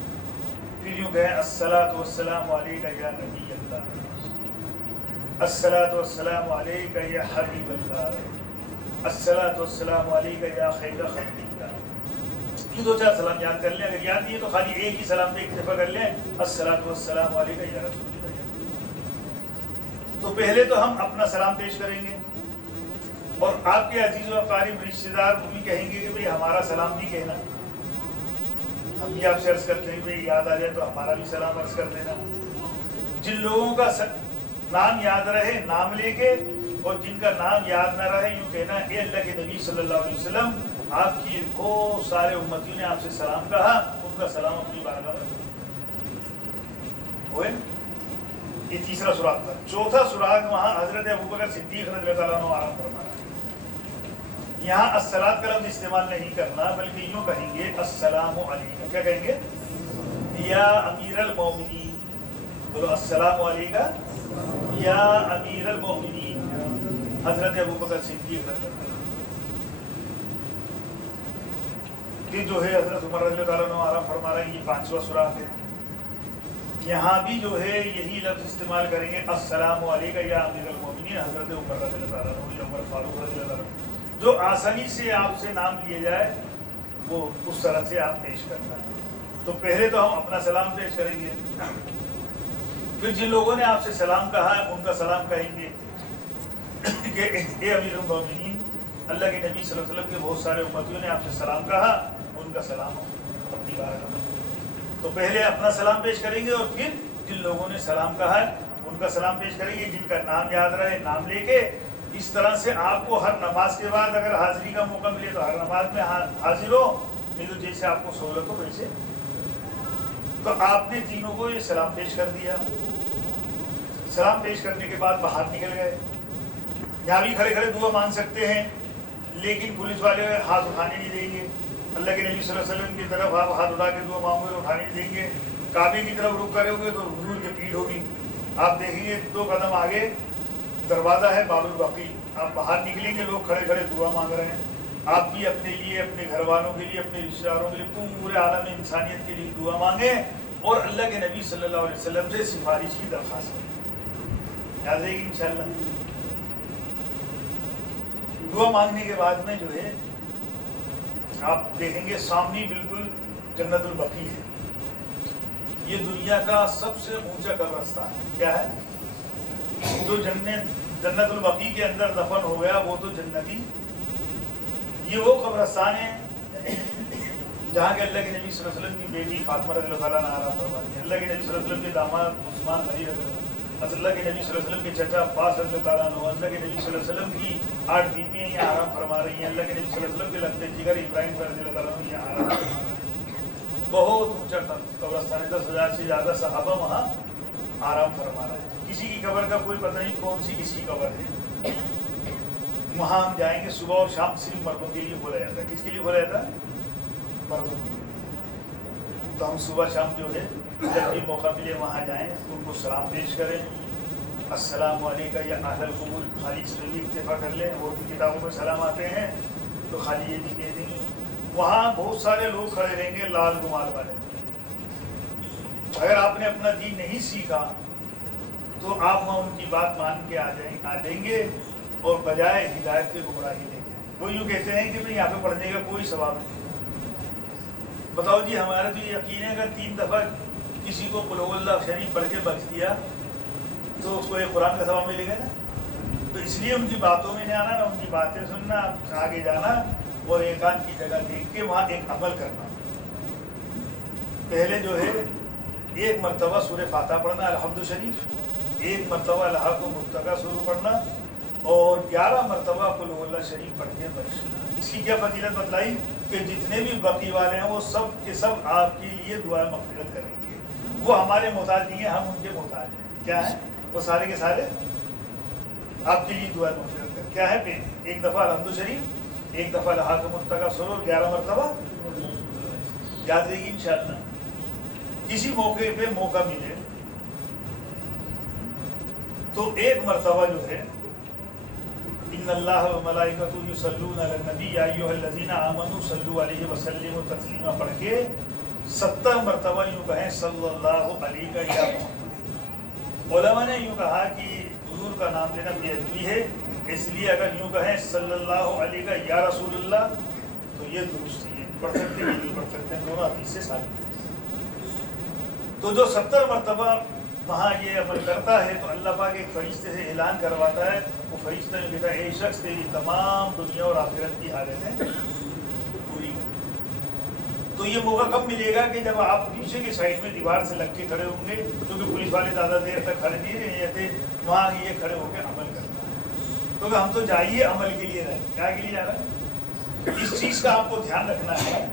پھر یوں کہیں الصلاۃ والسلام علیک یا نبی اللہ، الصلاۃ والسلام علیک یا حبیب اللہ، الصلاۃ والسلام علیک یا خیر خلق اللہ۔ یہ 2-4 سلام یاد کر لیں، اگر یاد نہیں ہے تو خالی ایک ہی سلام پہ اکتفا کر لیں، الصلاۃ والسلام علیک یا رسول اللہ۔ تو پہلے تو ہم اپنا سلام پیش کریں گے اور آپ کے عزیز و اقارب رشتہ دار وہ بھی کہیں گے کہ بھئی ہمارا سلام بھی کہنا، ہم بھی آپ سے عرض کرتے ہیں بھئی یاد آ جائے تو ہمارا بھی سلام عرض کر دینا۔ جن لوگوں کا نام یاد رہے نام لے کے، اور جن کا نام یاد نہ رہے یوں کہنا اے اللہ کے نبی صلی اللہ علیہ وسلم آپ کی بہت سارے امتیوں نے آپ سے سلام کہا، ان کا سلام اپنی بارگاہ میں۔ ہوئے یہ تیسرا سراغ تھا. چوتھا سراغ وہاں حضرت ابوبکر صدیق رضی اللہ عنہ آرام فرما رہے ہیں. یہاں الصلاۃ کا لفظ استعمال نہیں کرنا بلکہ یوں کہیں گے السلام علیکم. کیا کہیں گے؟ یا امیر المومنین. بولو السلام علیکم یا امیر المومنین حضرت ابوبکر صدیق رضی اللہ عنہ. کہ جو ہے حضرت عمر رضی اللہ عنہ آرام فرما رہے ہیں. یہ پانچواں سراغ ہے. یہاں بھی جو ہے یہی لفظ استعمال کریں گے السلام علیکم یا امیر المومنین حضرت عمر رضی اللہ عنہ یا عمر فاروق رضی اللہ عنہ. جو آسانی سے آپ سے نام لیے جائے وہ اس طرح سے آپ پیش کرنا ہے. تو پہلے تو ہم اپنا سلام پیش کریں گے, پھر جن لوگوں نے آپ سے سلام کہا ہے ان کا سلام کہیں گے کہ اے امیر المومنین, اللہ کے نبی صلی اللہ علیہ وسلم کے بہت سارے امتیوں نے آپ سے سلام کہا, ان کا سلام اپنی بارگاہ میں. تو پہلے اپنا سلام پیش کریں گے اور پھر جن لوگوں نے سلام کہا ہے ان کا سلام پیش کریں گے. جن کا نام یاد رہے نام لے کے اس طرح سے آپ کو ہر نماز کے بعد اگر حاضری کا موقع ملے تو ہر نماز میں حاضر ہو, نہیں تو جیسے آپ کو سہولت ہو ویسے. تو آپ نے تینوں کو یہ سلام پیش کر دیا. سلام پیش کرنے کے بعد باہر نکل گئے. یہاں بھی کھڑے کھڑے دعا مانگ سکتے ہیں لیکن پولیس والے ہاتھ اٹھانے نہیں دیں گے. اللہ کے نبی صلی اللہ علیہ وسلم کی طرف آپ ہاتھ اٹھا کے دعا مانگو گے تو اٹھانے نہیں دیں گے. کعبے کی طرف رخ کرو گے تو حضور کی پیٹھ ہوگی. آپ دیکھیں گے 2 قدم آگے دروازہ ہے باب البقیع. آپ باہر نکلیں گے لوگ کھڑے کھڑے دعا مانگ رہے ہیں. آپ بھی اپنے لیے, اپنے گھر والوں کے لیے, اپنے رشتہ داروں کے لیے, پورے عالم انسانیت کے لیے دعا مانگیں اور اللہ کے نبی صلی اللہ علیہ وسلم سے سفارش کی درخواست کریں. یاد رہے گی انشاءاللہ. دعا مانگنے کے بعد میں جو ہے آپ دیکھیں گے سامنے بالکل جنت البقیع ہے. یہ دنیا کا سب سے اونچا قبرستان ہے. کیا ہے؟ جو جنت البقیع کے اندر دفن ہو گیا وہ تو جنتی. یہ وہ قبرستان ہے جہاں کے اللہ کے نبی صلی اللہ علیہ وسلم کی بیٹی فاطمہ رضی اللہ تعالیٰ عنہ آرام فرما دی. اللہ کے نبی صلی اللہ علیہ وسلم کے داماد عثمان غنی رضی اللہ عنہ, اللہ کے نبی صلی اللہ علیہ وسلم کے چچا عباس رضی اللہ تعالیٰ عنہ, اللہ کے نبی صلی اللہ علیہ وسلم کی 8 بیٹیاں یہاں آرام فرما رہی ہیں. اللہ کے نبی صلی اللہ علیہ وسلم کے لگتے جگر ابراہیم رضی اللہ تعالیٰ عنہ یہاں آرام فرما رہے ہیں. بہت اونچا قبرستان ہے. 10,000 سے زیادہ صحابہ وہاں آرام فرما رہے ہیں. کسی کی قبر کا کوئی پتہ نہیں کون سی کس کی قبر ہے. وہاں ہم جائیں گے صبح اور شام صرف مردوں کے لیے کھولا جاتا ہے. کس کے لیے کھولا جاتا ہے؟ مردوں کے لیے. تو ہم صبح شام جو ہے جب بھی موقع ملے وہاں جائیں, ان کو سلام پیش کریں. السلام علیکم یا اہل القبور, خالی اس میں بھی اکتفا کر لیں. اور بھی کتابوں میں سلام آتے ہیں تو خالی یہ بھی کہہ دیں گے. وہاں بہت سارے لوگ کھڑے رہیں گے لال رومال والے. اگر آپ نے اپنا دین نہیں سیکھا تو آپ وہاں ان کی بات مان کے آ جائیں گے اور بجائے ہدایت کے گمراہی لیں گے. وہ یوں کہتے ہیں کہ یہاں پہ پڑھنے کا کوئی ثواب نہیں. بتاؤ جی, ہمارا تو یہ یقین ہے اگر 3 دفعہ کسی کو قل هو اللہ شریف پڑھ کے بخش دیا تو اس کو ایک قرآن کا ثواب ملے گا نا. تو اس لیے ان کی باتوں میں نہیں آنا, نہ ان کی باتیں سننا, آگے جانا اور ایک آدھ کی جگہ دیکھ کے وہاں ایک عمل کرنا. پہلے جو ہے 1 مرتبہ سورہ فاتحہ پڑھنا الحمد شریف, 1 مرتبہ الحا کو متقا شروع پڑھنا اور 11 مرتبہ قل هو اللہ شریف پڑھ کے بخشنا. اس کی کیا فضیلت بتلائی کہ جتنے بھی بقی والے ہیں وہ سب کے سب آپ کے لیے دعا مغفرت کریں گے. وہ ہمارے محتاج نہیں ہیں, ہم ان کے محتاج ہیں. کیا ہے وہ سارے کے سارے آپ کے لیے دعا مغفرت کریں. کیا ہے؟ 1 دفعہ الحمد شریف, 1 دفعہ الحا کو متقا شروع اور 11 مرتبہ. یاد رہے گی انشاءاللہ. کسی موقع پہ موقع ملے تو 1 مرتبہ جو ہے ان اللہ و ملائکتہ یصلون علی النبی یا ایھا الذین آمنوا صلوا علیہ وسلموا تسلیما پڑھ کے 70 مرتبہ یوں کہیں صلی اللہ علیہ یا محمد. علماء نے یوں کہا کہ حضور کا نام لینا بےحدی ہے, اس لیے اگر یوں کہیں صلی اللہ علیہ یا رسول اللہ تو یہ درست ہے. پڑھ سکتے ہیں نہیں پڑھ سکتے ہیں, دونوں حدیث سے ثابت ہے. تو جو 70 مرتبہ وہاں یہ عمل کرتا ہے تو اللہ پاک ایک فرشتے سے اعلان کرواتا ہے. وہ فرشتہ جو کہتا ہے اے شخص تیری تمام دنیا اور آخرت کی حالتیں پوری کر. تو یہ موقع کب ملے گا کہ جب آپ پیچھے کی سائڈ میں دیوار سے لگ کے کھڑے ہوں گے, کیونکہ پولیس والے زیادہ دیر تک کھڑے نہیں رہے تھے, وہاں یہ کھڑے ہو کے عمل کرنا ہے. کیونکہ ہم تو جائیے عمل کے لیے رہے. کیا کے لیے جا رہا ہے؟ اس چیز کا آپ کو دھیان رکھنا ہے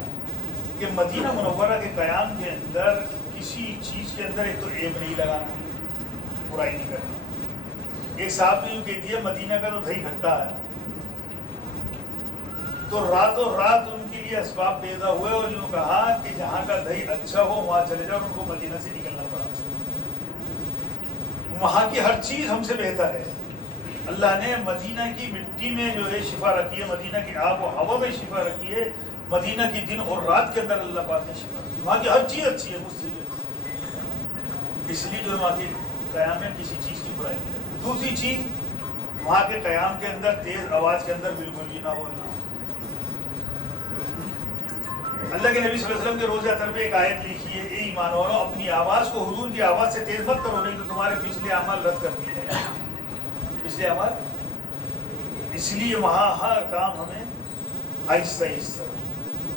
کہ مدینہ منورہ کے قیام کے اندر کسی چیز کے اندر ایک تو عیب نہیں لگانا، برائی نہیں کرنا۔ ایک صاحب نے یوں کہہ دیا مدینہ کا تو دہی کھٹا ہے، تو راتوں رات ان کے لیے اسباب پیدا ہوئے اور یوں کہا کہ جہاں کا دہی اچھا ہو وہاں چلے جاؤ، اور ان کو مدینہ سے نکلنا پڑا۔ وہاں کی ہر چیز ہم سے بہتر ہے۔ اللہ نے مدینہ کی مٹی میں جو ہے شفا رکھی ہے، مدینہ کی آب و ہوا میں شفا رکھی ہے، مدینہ کی دن اور رات کے اندر اللہ پاک نے شفا رکھی ہے۔ وہاں کی ہر چیز اچھی ہے مجھ سے، اس لیے جو ہے وہاں کے قیام میں کسی چیز کی برائی نہیں ہے۔ دوسری چیز، وہاں کے قیام کے اندر تیز آواز کے اندر بالکل بھی نہ بولنا۔ اللہ کے نبی صلی اللہ علیہ وسلم کے روزہ اثر پہ ایک آیت لکھی ہے، اے ایمان والو اپنی آواز کو حضور کی آواز سے تیز مت کرو، نہیں تو تمہارے پچھلے اعمال رد کر دیے جائیں گے۔ پچھلے اعمال، اس لیے وہاں ہر کام ہمیں آہستہ آہستہ،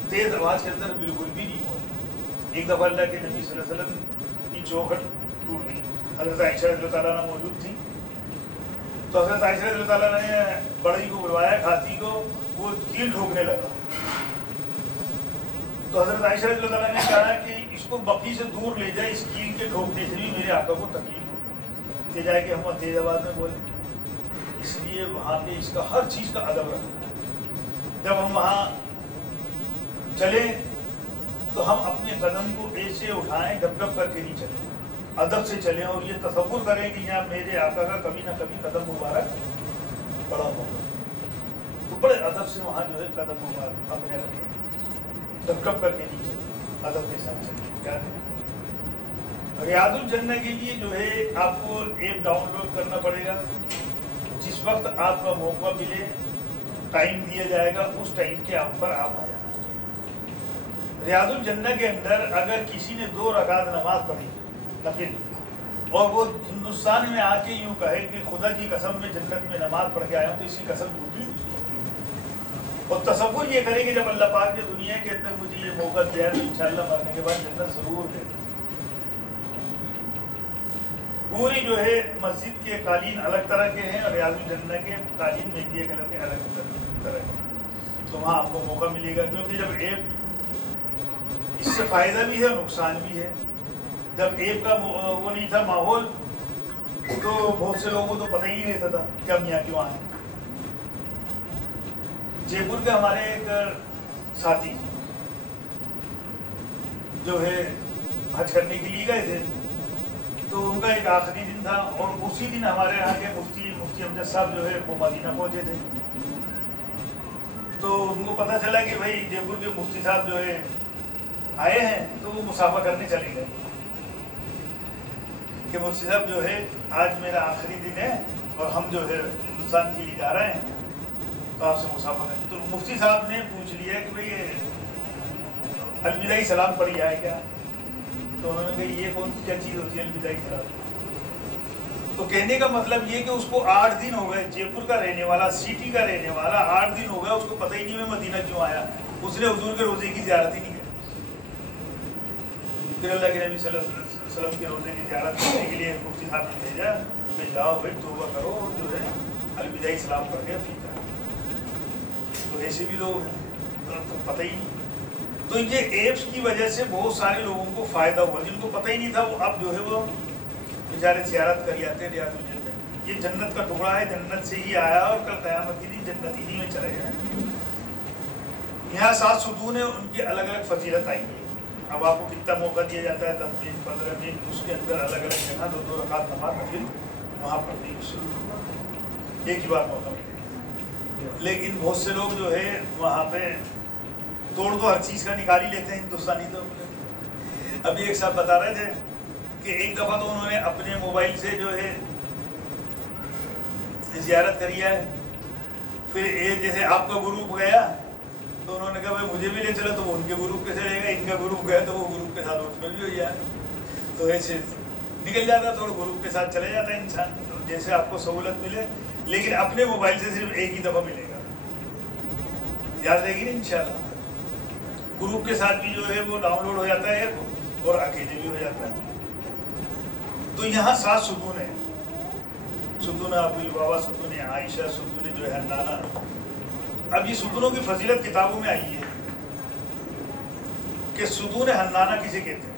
تیز آواز کے اندر بالکل بھی نہیں بولنا۔ ایک دفعہ اللہ کے نبی صلی اللہ علیہ وسلم کی چوکھٹ ٹوٹ گئی، حضرت عائشہ رضی اللہ تعالیٰ عنہ موجود تھی، تو حضرت عائشہ رضی اللہ تعالیٰ عنہ نے بڑی کو بلوایا، کھاتی کو، وہ کیل ٹھوکنے لگا۔ تو حضرت عائشہ رضی اللہ تعالیٰ نے کہا کہ اس کو بقی سے دور لے جائے، اس کیل کے ٹھوکنے سے بھی میرے آقا کو تکلیف ہو کہ جائے کہ ہم تیز آواز میں بولیں۔ اس لیے وہاں پہ اس کا ہر چیز کا ادب رکھنا ہے۔ جب ہم وہاں چلیں تو ہم اپنے قدم کو ایسے اٹھائیں، ڈب ڈب کر کے نہیں چلیں، ادب سے چلیں، اور یہ تصور کریں کہ یہاں میرے آقا کا کبھی نہ کبھی قدم مبارک بڑا ہوگا، تو بڑے ادب سے وہاں جو ہے قدم مبارک اپنے رکھیں، ڈب ڈب کر کے نہیں چلیں، ادب کے ساتھ چلیں۔ کیا ریاض الجنہ کے لیے جو ہے آپ کو ایپ ڈاؤن لوڈ کرنا پڑے گا، جس وقت آپ کا موقع ملے، ٹائم دیا جائے گا، اس ٹائم کے اوپر آپ آ جانا۔ ریاض الجنہ کے اندر اگر کسی نے 2 رکعت نماز پڑھی نفل، اور وہ ہندوستان میں آ کے یوں کہے کہ خدا کی قسم میں جنت میں نماز پڑھ کے آیا ہوں، تو اس کی قسم جھوٹی، اور تصور یہ کرے کہ جب اللہ پاک نے دنیا کے اندر مجھے یہ موقع دیا ہے تو انشاءاللہ مرنے کے بعد جنت ضرور ہے۔ پوری جو ہے مسجد کے قالین الگ طرح کے ہیں، اور ریاض الجنہ کے قالین مہندی کلر کے الگ طرح کے ہیں، تو وہاں آپ کو موقع ملے گا، کیونکہ جب ایپ، اس سے فائدہ بھی ہے اور نقصان بھی ہے۔ جب ایپ کا وہ نہیں تھا ماحول، تو بہت سے لوگوں کو تو پتہ ہی نہیں رہتا تھا کہ ہم یہاں کیوں آئے۔ جے پور کے ہمارے ایک ساتھی جو ہے حج کرنے کے لیے گئے تھے، تو ان کا ایک آخری دن تھا، اور اسی دن ہمارے یہاں کے مفتی امجد صاحب جو ہے وہ مدینہ پہنچے تھے، تو ان کو پتہ چلا کہ بھائی جے پور کے مفتی صاحب جو ہے آئے ہیں، تو وہ مسافہ کرنے چلے گئے کہ مفتی صاحب جو ہے آج میرا آخری دن ہے اور ہم جو ہے ہندوستان کے لیے جا رہے ہیں، تو آپ سے مسافہ کریں۔ تو مفتی صاحب نے پوچھ لیا کہ بھئی الوداعی سلام پڑھی ہے کیا؟ تو انہوں نے کہا یہ کون سی کیا چیز ہوتی ہے الوداعی سلام؟ تو کہنے کا مطلب یہ کہ اس کو 8 دن ہو گئے، جے پور کا رہنے والا، سٹی کا رہنے والا، 8 دن ہو گیا اس کو پتہ ہی نہیں میں مدینہ کیوں آیا، اس نے حضور کے روزے کی زیارت ہی نہیں کی۔ پھر اللہ کے نبی صلی اللہ علیہ وسلم کے روزے کی زیارت کرنے کے لیے مفتی صاحب نے بھیجا کہ جاؤ بھائی توبہ کرو اور جو ہے الوداعی سلام پڑھ کے پھر جاؤ۔ تو ایسے بھی لوگ ہیں تو پتہ ہی نہیں۔ تو یہ ایپس کی وجہ سے بہت سارے لوگوں کو فائدہ ہوا، جن کو پتہ ہی نہیں تھا وہ اب جو ہے وہ بیچارے زیارت کر جاتے ہیں ریاض الجنہ۔ یہ جنت کا ٹکڑا ہے، جنت سے ہی آیا اور کل قیامت کے دن جنت ہی میں چلے جائیں گے۔ یہاں 7 ستون ہیں، ان کی الگ الگ فضیلت آئی ہے۔ اب آپ کو کتنا موقع دیا جاتا ہے، 10 دن 15 دن، اس کے اندر الگ الگ جگہ 2 رکعت نماز نفل وہاں پڑھنے کی شروع، ایک ہی بار موقع ملے۔ لیکن بہت سے لوگ جو ہے وہاں پہ توڑ تو ہر چیز کا نکال ہی لیتے ہیں ہندوستانی طور پہ۔ ابھی ایک صاحب بتا رہے تھے کہ ایک دفعہ تو انہوں نے اپنے موبائل سے جو ہے زیارت کری ہے، پھر جیسے آپ کا گروپ گیا تو انہوں نے کہا بھائی مجھے بھی لے چلو، تو وہ ان کے گروپ کے چلے گا، ان کا گروپ گیا تو وہ گروپ کے ساتھ اس میں بھی ہو جائے، تو ایسے نکل جاتا، تھوڑا گروپ کے ساتھ چلے جاتا ہے انسان، تو جیسے آپ کو سہولت ملے، لیکن اپنے موبائل سے صرف ایک ہی دفعہ ملے گا، یاد رہے گی نا انشاءاللہ۔ گروپ کے ساتھ بھی جو ہے وہ ڈاؤن لوڈ ہو جاتا ہے اور اکیلے بھی ہو جاتا ہے۔ تو یہاں 7 ستون ہیں، ستون ابو لبابہ، ستون عائشہ، ستون جو ہے حنانہ۔ اب یہ ستونوں کی فضیلت کتابوں میں آئی ہے کہ ستون حنانہ کسے کہتے ہیں؟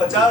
50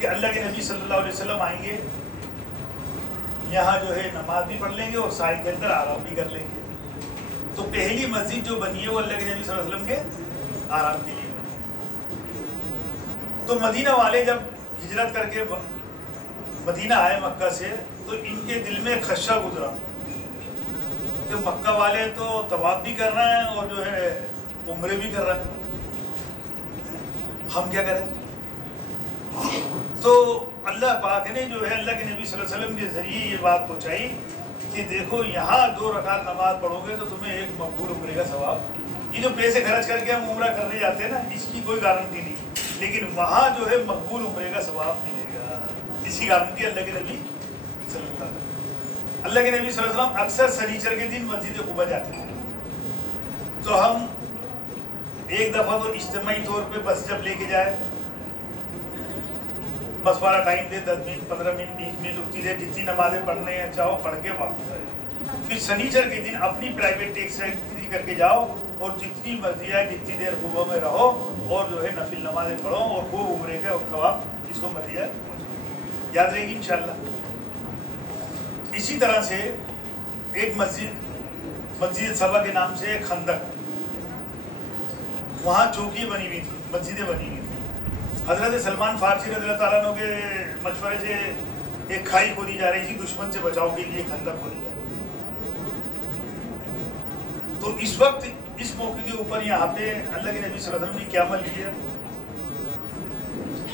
کہ اللہ کے نبی صلی اللہ علیہ وسلم آئیں گے، یہاں جو ہے نماز بھی پڑھ لیں گے اور سائے کے اندر آرام بھی کر لیں گے. تو پہلی مسجد جو بنی ہے وہ اللہ کے نبی صلی اللہ علیہ وسلم کے آرام کے لیے بنی. تو مدینہ والے جب ہجرت کر کے مدینہ آئے مکہ سے، تو ان کے دل میں خدشہ گزرا کہ مکہ والے تو طواف بھی کر رہے ہیں اور جو ہے عمرے بھی کر رہے ہیں، ہم کیا کریں؟ تو اللہ پاک نے جو ہے اللہ کے نبی صلی اللہ علیہ وسلم کے ذریعے یہ بات پہنچائی کہ دیکھو یہاں 2 رکعت نماز پڑھو گے تو تمہیں ایک مقبول عمرے کا ثواب. یہ جو پیسے خرچ کر کے ہم عمرہ کرنے جاتے ہیں نا، اس کی کوئی گارنٹی نہیں، لیکن وہاں جو ہے مقبول عمرے کا ثواب ملے گا، اسی گارنٹی اللہ کے نبی صلی اللہ علیہ وسلم. اللہ کے نبی صلی اللہ علیہ وسلم اکثر سنیچر کے دن مسجد قباء جاتے تھے. تو ہم ایک دفعہ تو اجتماعی طور پہ بس جب لے کے جائے، بس والا ٹائم دے 10 منٹ 15 منٹ 20 منٹ اتنی دیر جتنی نمازیں پڑھنے ہیں چاہو پڑھ کے واپس آئے. پھر سنیچر کے دن اپنی پرائیویٹ ٹیکسی کر کے جاؤ اور جتنی مرضی ہے جتنی دیر قباء میں رہو اور جو ہے نفل نمازیں پڑھو اور خوب عمرے کے ثواب جس کو مرضی ہے یاد رہے گی انشاءاللہ. اسی طرح سے ایک مسجد صبا کے نام سے ایک خندق، وہاں چوکی بنی ہوئی تھی، مسجدیں بنی ہوئی تھی. حضرت سلمان فارسی رضی اللہ تعالیٰ عنہ کے مشورے سے ایک کھائی کھودی جا رہی تھی، دشمن سے بچاؤ کے لیے خندق کھودی جا رہی تھی. تو اس وقت اس موقع کے اوپر یہاں پہ اللہ کے نبی صلی اللہ علیہ وسلم نے کیا عمل کیا؟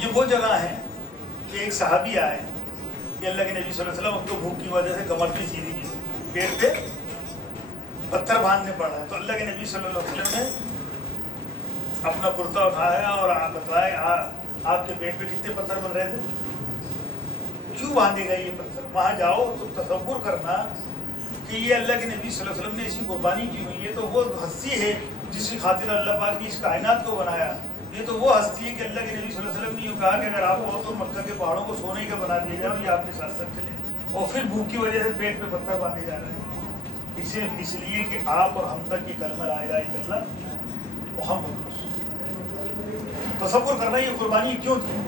یہ وہ جگہ ہے کہ ایک صحابی آئے کہ اللہ کے نبی صلی اللہ علیہ وسلم ان کو بھوک کی وجہ سے کمر بھی سیدھی نہیں، پیٹ پہ پتھر باندھنے پڑا. تو اللہ کے نبی صلی اللہ علیہ وسلم نے اپنا کرتا اٹھایا اور بتلایا آپ کے پیٹ پہ کتنے پتھر بن رہے تھے، کیوں باندھے گئے یہ پتھر؟ وہاں جاؤ تو تصور کرنا کہ یہ اللہ کے نبی صلی اللہ علیہ وسلم نے ایسی قربانی کی ہوئی ہے، تو وہ ہستی ہے جس کی خاطر اللہ پاک نے اس کائنات کو بنایا. یہ تو وہ ہستی ہے کہ اللہ کے نبی صلی اللہ علیہ وسلم نے یہ کہا کہ اگر آپ ہو تو مکہ کے پہاڑوں کو سونے کا بنا دیا جائے اور یہ آپ کے ساتھ ساتھ چلے، اور پھر بھوک کی وجہ سے پیٹ پہ پتھر باندھے جا رہے ہیں. اس لیے کہ آپ اور ہم تک یہ کلمہ لا الہ الا اللہ محمد رسول. تصور کرنا یہ قربانی کیوں تھی.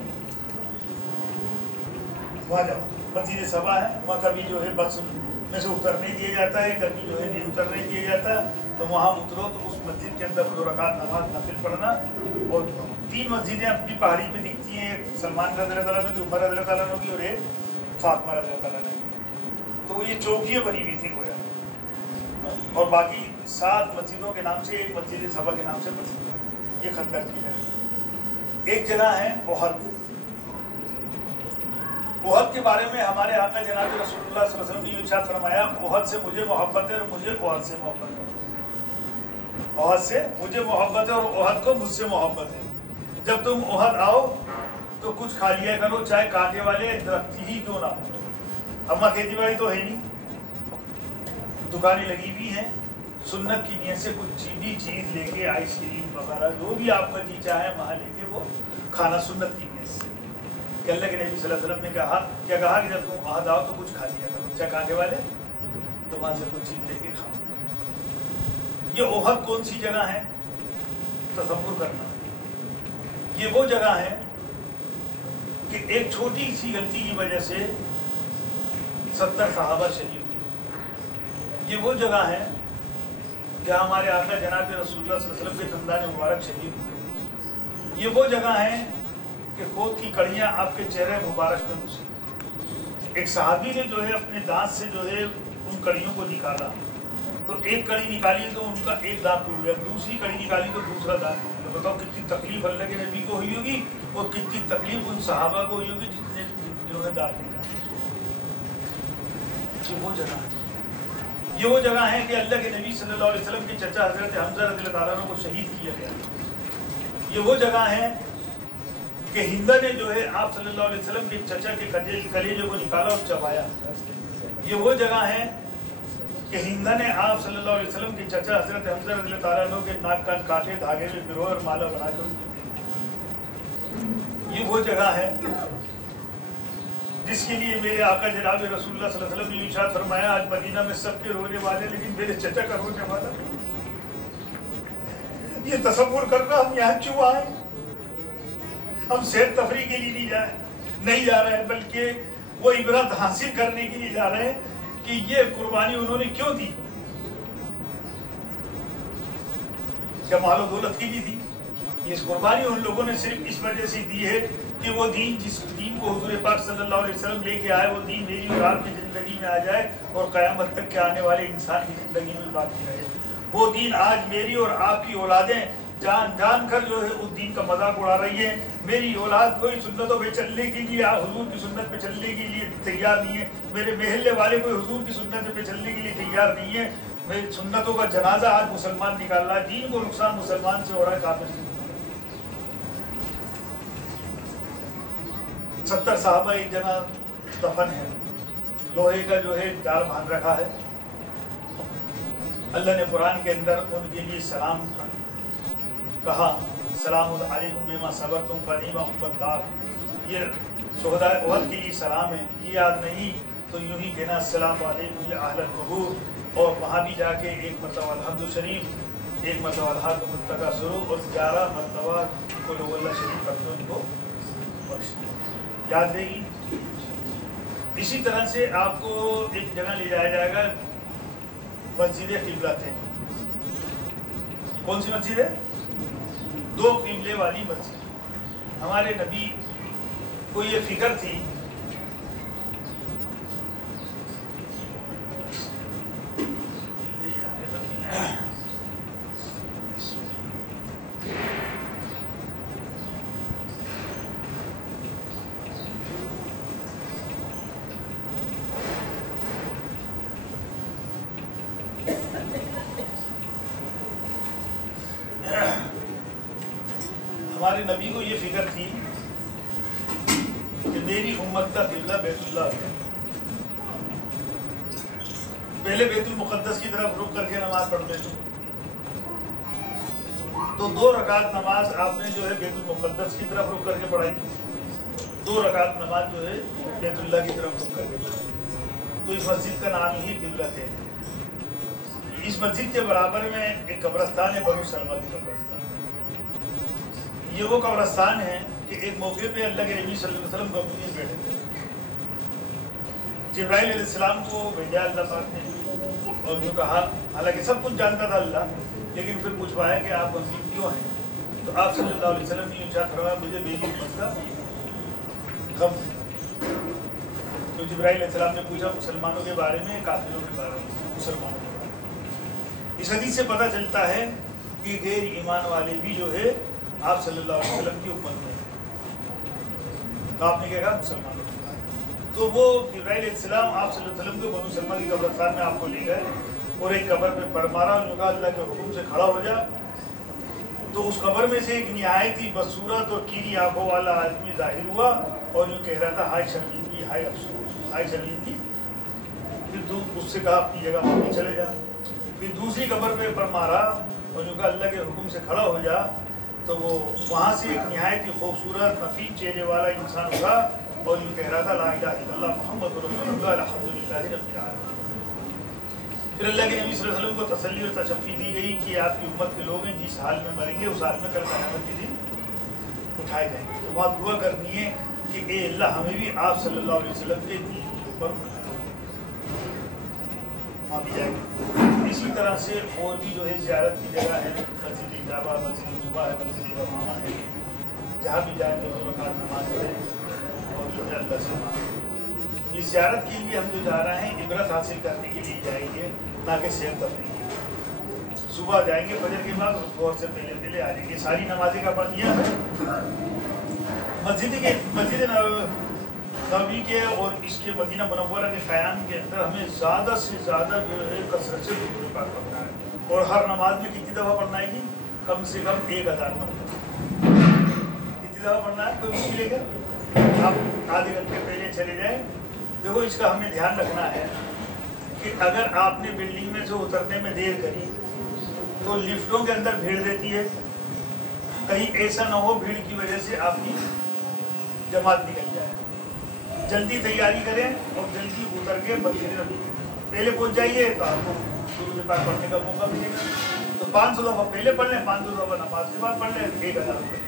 وہاں جاؤ، مسجد صبا ہے، وہاں کبھی جو ہے بس میں سے اتر نہیں دیا جاتا ہے، کبھی جو ہے نہیں اتر نہیں دیا جاتا. تو وہاں اترو تو اس مسجد کے اندر 2 رکعت نماز نفل پڑھنا. اور 3 مسجدیں اپنی پہاڑی پہ دکھتی ہیں، ایک سلمان رضی اللہ تعالیٰ عنہ کی، عمر رضی اللہ تعالیٰ عنہ کی، اور ایک فاطمہ رضی اللہ تعالیٰ عنہ کی. تو یہ چوکیاں بنی ہوئی تھیں گویا، اور باقی 7 مسجدوں کے نام سے ایک مسجد صبا کے نام سے مسجد. یہ خندق کی ہے. ایک جگہ ہے احد. احد کے بارے میں ہمارے آقا جناب رسول اللہ صلی اللہ علیہ وسلم نے ارشاد فرمایا، احد سے مجھے محبت ہے اور مجھے احد سے محبت ہے. احد سے مجھے محبت ہے اور احد کو مجھ سے محبت ہے. جب تم احد آؤ تو کچھ کھا لیا کرو، چاہے کانٹے والے درخت ہی کیوں نہ ہو. اما کھیتی باڑی تو ہے نہیں، دکانیں لگی ہوئی ہیں، سنت کی نیت سے کچھ بھی چیز لے کے، آئس کریم وغیرہ جو بھی آپ کا جی چاہے وہاں لے کے وہ کھانا سنت کی نیت سے. کہ اللہ کے نبی صلی اللہ علیہ وسلم نے کہا کہ جب تم احد آؤ تو کچھ کھا لیا کرو، چاہے کانٹے والے تو وہاں سے کچھ چیز لے کے کھاؤ. یہ احد کون سی جگہ ہے؟ تصور کرنا. یہ وہ جگہ ہے کہ ایک چھوٹی سی غلطی کی وجہ سے 70 صحابہ شہید ہوئے. یہ وہ جگہ ہے جہاں ہمارے آقا جناب رسول اللہ صلی اللہ علیہ وسلم کے خاندان مبارک شہید ہوئے. یہ وہ جگہ ہے کہ خود کی کڑیاں آپ کے چہرے مبارک میں گھسی. ایک صحابی نے جو ہے اپنے دانت سے جو ہے ان کڑیوں کو نکالا، تو ایک کڑی نکالی تو ان کا ایک دانت ٹوٹ گیا، دوسری کڑی نکالی تو دوسرا دانت ٹوٹ گیا. بتاؤ کتنی تکلیف اللہ کے نبی کو ہوئی ہوگی اور کتنی تکلیف ان صحابہ کو ہوئی ہوگی جنہوں نے دانت نکالا. یہ وہ جگہ ہے، یہ وہ جگہ ہے کہ اللہ کے نبی صلی اللہ علیہ وسلم کے چچا حضرت حمزہ رضی اللہ تعالیٰ عنہ کو شہید کیا گیا. یہ وہ جگہ ہے کہ ہندہ نے جو ہے آپ صلی اللہ علیہ وسلم کے چچا کے کلیجے کو نکالا اور چبایا. یہ وہ جگہ ہے کہ ہندہ نے آپ صلی اللہ علیہ وسلم کے چچا حضرت حمزہ رضی اللہ تعالیٰ عنہ کے ناک کان کاٹے، دھاگے میں پروئے اور مالا بنا کر. یہ وہ جگہ ہے جس کے لیے میرے آقا جناب رسول اللہ صلی اللہ علیہ وسلم نے ارشاد فرمایا، آج مدینہ میں سب کے رونے والے لیکن میرے چچا کا رونے والا. یہ تصور کرنا ہم یہاں کیوں آئے؟ ہم سیر تفریح کے لیے نہیں جائیں، نہیں جا رہے ہیں، بلکہ وہ عبرت حاصل کرنے کے لیے جا رہے ہیں کہ یہ قربانی انہوں نے کیوں دی، کیا مال و دولت کی بھی تھی؟ اس قربانی ان لوگوں نے صرف اس وجہ سے دی ہے کہ وہ دین، جس دین کو حضور پاک صلی اللہ علیہ وسلم لے کے آئے، وہ دین میری اور آپ کی زندگی میں آ جائے اور قیامت تک کے آنے والے انسان کی زندگی میں باقی رہے۔ وہ دین آج میری اور آپ کی اولادیں جان جان کر جو ہے اس دین کا مذاق اڑا رہی ہے۔ میری اولاد کوئی سنتوں پہ چلنے کے لیے، حضور کی سنت پہ چلنے کے لیے تیار نہیں ہے، میرے محلے والے کوئی حضور کی سنت پہ چلنے کے لیے تیار نہیں ہے۔ میری سنتوں کا جنازہ آج مسلمان نکال رہا ہے، دین کو نقصان مسلمان سے ہو رہا ہے، کافر سے۔ 70 صحابہ ایک جگہ دفن ہے، لوہے کا جو ہے جال باندھ رکھا ہے۔ اللہ نے قرآن کے اندر ان کے لیے سلام کہا، سلام علیکم بما صبرتم فنعم عقبی الدار۔ یہ شہداء احد کے لیے سلام ہے، یہ یاد نہیں تو یوں ہی کہنا السلام علیکم یا اہل القبور، اور وہاں بھی جا کے ایک مرتبہ الحمد شریف، ایک مرتبہ الحاکم التکاثر، اور 11 مرتبہ قل هو اللہ شریف پڑھ کے ان کو بخش دیا۔ یاد رہے گی؟ اسی طرح سے آپ کو ایک جگہ لے جایا جائے گا، مسجد قبلہ تھے۔ کون سی مسجد ہے؟ 2 قبلے والی مسجد۔ ہمارے نبی کو یہ فکر تھی ہمارے نبی کو یہ فکر تھی کہ میری امت کا قبلہ بیت اللہ ہے، پہلے بیت المقدس کی طرف رخ کر کے نماز پڑھتے تھے، تو 2 رکعت نماز آپ نے جو ہے بیت المقدس کی طرف رخ کر کے پڑھائی، 2 رکعت نماز جو ہے بیت اللہ کی طرف رخ کر کے پڑھائی، تو اس مسجد کا نام ہی قبلہ ہے۔ اس مسجد کے برابر میں ایک قبرستان ہے، بنو سلمہ کی قبرستان۔ یہ وہ قبرستان ہے کہ ایک موقع پہ اللہ کے نبی صلی اللہ علیہ وسلم غمگین بیٹھے تھے، جبرائیل علیہ السلام کو بھیجا اللہ پاک نے اور یوں کہا، حالانکہ سب کچھ جانتا تھا اللہ، لیکن پھر پوچھوایا کہ آپ غمگین کیوں ہیں؟ تو آپ صلی اللہ علیہ وسلم نے ارشاد فرمایا مجھے میری امت کا غم ہے۔ تو جبرائیل علیہ السلام نے پوچھا مسلمانوں کے بارے میں، کافروں کے بارے میں؟ مسلمانوں کے بارے میں۔ اس حدیث سے پتہ چلتا ہے کہ غیر ایمان والے بھی جو ہے آپ صلی اللہ علیہ وسلم کی امت میں، تو آپ نے کیا کہا؟ مسلمانوں کے بارے میں۔ تو وہ جبرائیل علیہ السلام آپ صلی اللہ علیہ وسلم کو بنو سلمہ کی قبرستان میں آپ کو لے گئے اور ایک قبر پہ پر مارا، انہوں نے کہا اللہ کے حکم سے کھڑا ہو جا۔ تو اس قبر میں سے ایک نہایت ہی بدصورت اور کیری آنکھوں والا آدمی ظاہر ہوا اور یوں کہہ رہا تھا ہائے شرمندگی، ہائے افسوس، ہائے شرمندگی۔ پھر اس سے کہا اپنی جگہ واپس چلے جا۔ پھر دوسری قبر پہ پر مارا اور یوں کہا اللہ کے حکم سے کھڑا ہو جا۔ تو وہ وہاں سے ایک نہایت ہی خوبصورت نفیس چہرے والا انسان ہوگا اور یوں کہہ رہا تھا لا الہ الا اللہ محمد رسول اللہ الحمدللہ رب العالمین۔ پھر اللہ کے نبی صلی اللہ علیہ وسلم کو تسلی اور تشفی دی گئی کہ آپ کی امت کے لوگ ہیں جس حال میں مریں گے اس حال میں کل قیامت کے دن اٹھائے جائیں گے۔ تو وہاں دعا کرنی ہے کہ اے اللہ ہمیں بھی آپ صلی اللہ علیہ وسلم کے دین کے اوپر وہاں بھی جائیں گے۔ اسی طرح سے اور بھی جو ہے زیارت کی جگہ ہے، مسجد اجابہ، مسجد جمعہ ہے، مسجد امامہ ہے، جہاں بھی جائیں گے 2 رکعت نماز پڑھیں اور جو ہے اللہ سے مانگیں۔ اس زیارت کے لیے ہم جو جا رہے ہیں عبرت حاصل کرنے کے لیے جائیں گے، نہ کہ سیر تفریح کے لیے۔ صبح جائیں گے فجر کے بعد، ظہر سے پہلے آ جائیں گے، ساری نمازیں کا پڑھ لیا ہے۔ مسجد نبوی کے اور اس کے مدینہ منورہ کے قیام کے اندر ہمیں زیادہ سے زیادہ جو ہے کثرت سے درود پاک پڑھنا ہے، اور ہر نماز میں کتنی دفعہ پڑھنا ہے گی؟ کم سے کم 1000 مرتبہ۔ کتنی دفعہ پڑھنا ہے؟ کوئی مشکل ہے کیا؟ آپ آدھے گھنٹے پہلے چلے جائیں۔ دیکھو اس کا ہمیں دھیان رکھنا ہے کہ اگر آپ نے بلڈنگ میں سے اترنے میں دیر کری تو لفٹوں کے اندر بھیڑ رہتی ہے، کہیں ایسا نہ ہو بھیڑ کی وجہ سے آپ کی جماعت نکل جائے۔ جلدی تیاری کریں اور جلدی اتر کے مسجد نبوی پہلے پہنچ جائیے تو آپ کو درود پاک پڑھنے کا موقع ملے گا۔ تو 500 دفعہ پہلے پڑھ لیں، 500 دفعہ نماز کے بعد پڑھ لیں، 1000 پڑھ لیں۔